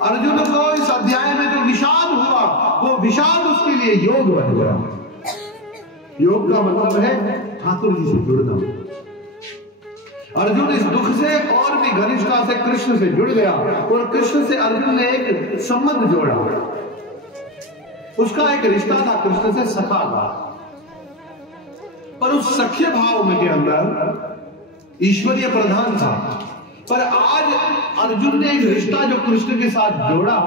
अर्जुन को इस अध्याय में जो विषाद हुआ, वो विषाद उसके लिए योग बन गया। योग का मतलब है ठाकुर जी से जुड़ना। अर्जुन इस दुख से और भी घनिष्ठता से कृष्ण से जुड़ गया, और कृष्ण से अर्जुन ने एक संबंध जोड़ा। उसका एक रिश्ता था कृष्ण से, सखा था। पर उस सख्य भाव में के अंदर ईश्वरीय प्रधान था। पर आज अर्जुन ने एक रिश्ता जो कृष्ण के साथ जोड़ा,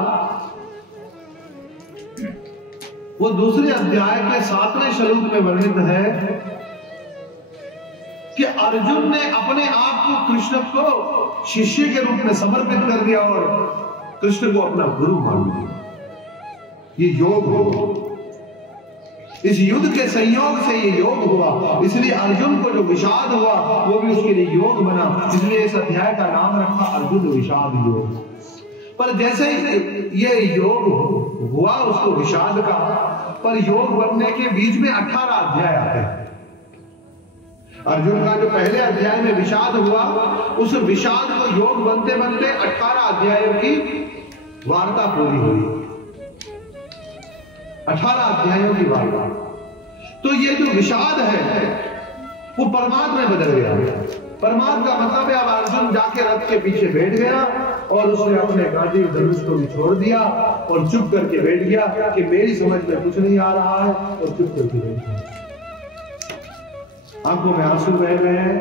वो दूसरे अध्याय के 7वें श्लोक में वर्णित है कि अर्जुन ने अपने आप को कृष्ण को शिष्य के रूप में समर्पित कर दिया और कृष्ण को अपना गुरु मान लिया। ये योग हुआ। इस युद्ध के संयोग से ये योग हुआ। इसलिए अर्जुन को जो विषाद हुआ वो भी उसके लिए योग बना। इसलिए इस अध्याय का नाम रखा अर्जुन विषाद योग। पर जैसे ये योग हुआ उसको विषाद का, पर योग बनने के बीच में 18 अध्याय आते हैं। अर्जुन का जो पहले अध्याय में विषाद हुआ, उस विषाद को योग बनते बनते 18 अध्यायों की वार्ता पूरी हुई। 18 अध्यायों की वार्ता। तो ये जो विषाद है वो परमात्मा में बदल गया। परमात्मा का मतलब है अब अर्जुन जाके रथ के पीछे बैठ गया और उसने अपने गांधी धनुष को भी छोड़ दिया और चुप करके बैठ गया कि मेरी समझ में कुछ नहीं आ रहा है, और चुप करके बैठ गया। आंखों में आंसू बह रहे हैं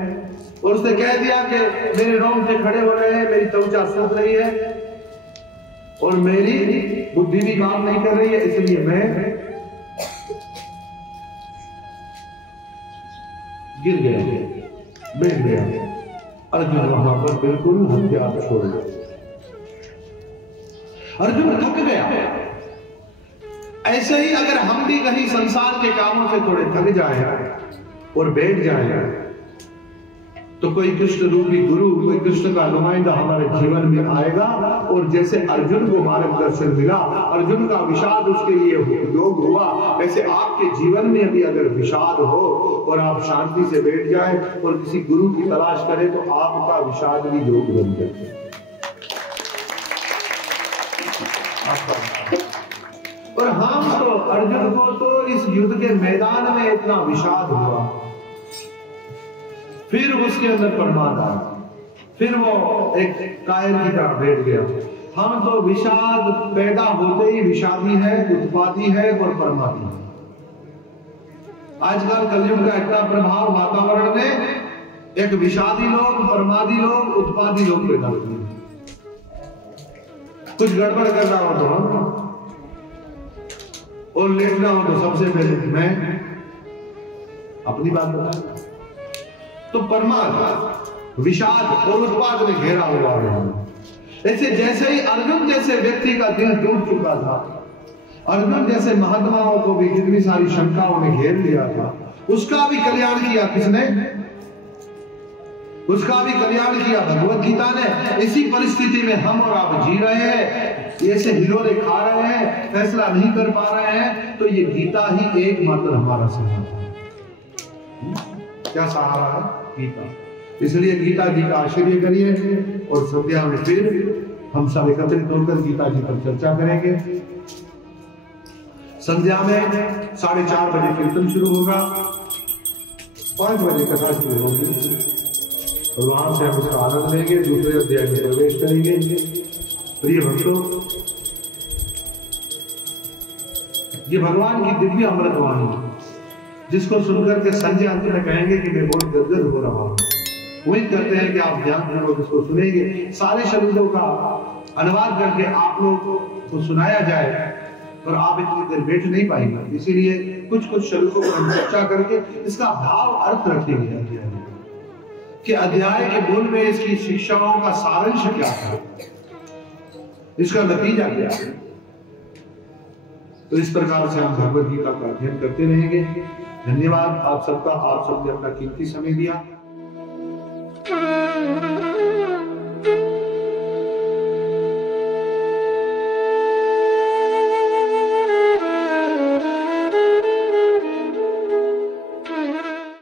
और उसने कह दिया कि मेरे रोंगटे खड़े हो रहे हैं, मेरी त्वचा सूख रही है और मेरी बुद्धि भी काम नहीं कर रही है, इसलिए मैं गिर गया, बैठ गया। अर्जुन वहां पर बिल्कुल हथियार छोड़ गया। अर्जुन थक गया। ऐसे ही अगर हम भी कहीं संसार के कामों से थोड़े थक जाए और बैठ जाए, तो कोई कृष्ण रूपी गुरु, कोई कृष्ण का नुमाइंदा हमारे जीवन में आएगा और जैसे अर्जुन को मार्गदर्शन मिला, अर्जुन का विषाद उसके लिए योग हुआ, वैसे आपके जीवन में भी अगर विषाद हो और आप शांति से बैठ जाए और किसी गुरु की तलाश करें तो आपका विषाद भी योग बन जाए। और हम तो अर्जुन को तो इस युद्ध के मैदान में इतना विषाद हुआ, फिर उसके अंदर परमात्मा आया, फिर वो एक कायर की तरह बैठ गया। हम तो विषाद पैदा होते ही विषादी है, उत्पादी है और परमात्मा है। आजकल कलयुग का इतना प्रभाव वातावरण ने एक विषादी लोग, परमादी लोग, उत्पादी लोग पैदा होते हैं। कुछ गड़बड़ करना हो तो और लेटना हो तो सबसे पहले मैं अपनी बात बता। तो परमाद, विषाद और उत्पाद ने घेरा हुआ है। ऐसे जैसे ही अर्जुन जैसे व्यक्ति का दिल टूट चुका था, अर्जुन जैसे महात्माओं को भी कितनी सारी शंकाओं ने घेर लिया था, उसका भी कल्याण किया किसने? उसका भी कल्याण किया भगवत गीता ने। इसी परिस्थिति में हम और आप जी रहे हैं, ऐसे हिलोरे खा रहे हैं, फैसला नहीं कर पा रहे हैं, तो ये गीता ही एकमात्र हमारा सहारा है। क्या सहारा है? गीता। इसलिए गीता जी का आश्चर्य करिए और संध्या में फिर हम सब एकत्रित होकर गीता जी पर चर्चा करेंगे। संध्या में 4:30 बजे कीर्तन शुरू होगा, 5 बजे कथा शुरू होगी और वहां से हम उसका आनंद लेंगे, दूसरे अध्याय में प्रवेश करेंगे। प्रिय भक्तों, ये भगवान की दिव्य अमृतवाणी, जिसको सुनकर के संजय अंत में कहेंगे कि मैं बहुत गदगद हो रहा हूं। उम्मीद करते हैं कि आप ध्यान पूर्वक इसको सुनेंगे। सारे शब्दों का अनुवाद करके आप लोगों को सुनाया जाए और आप इतनी देर बैठ नहीं पाएंगे, इसीलिए कुछ कुछ शब्दों पर हम चर्चा करके इसका भाव अर्थ रखेंगे अध्याय में कि अध्याय के मूल में इसकी शिक्षाओं का सारांश क्या है, इसका नतीजा क्या है। तो इस प्रकार से हम भगवद गीता का अध्ययन करते रहेंगे। धन्यवाद आप सबका, आप सबने अपना कीमती समय दिया।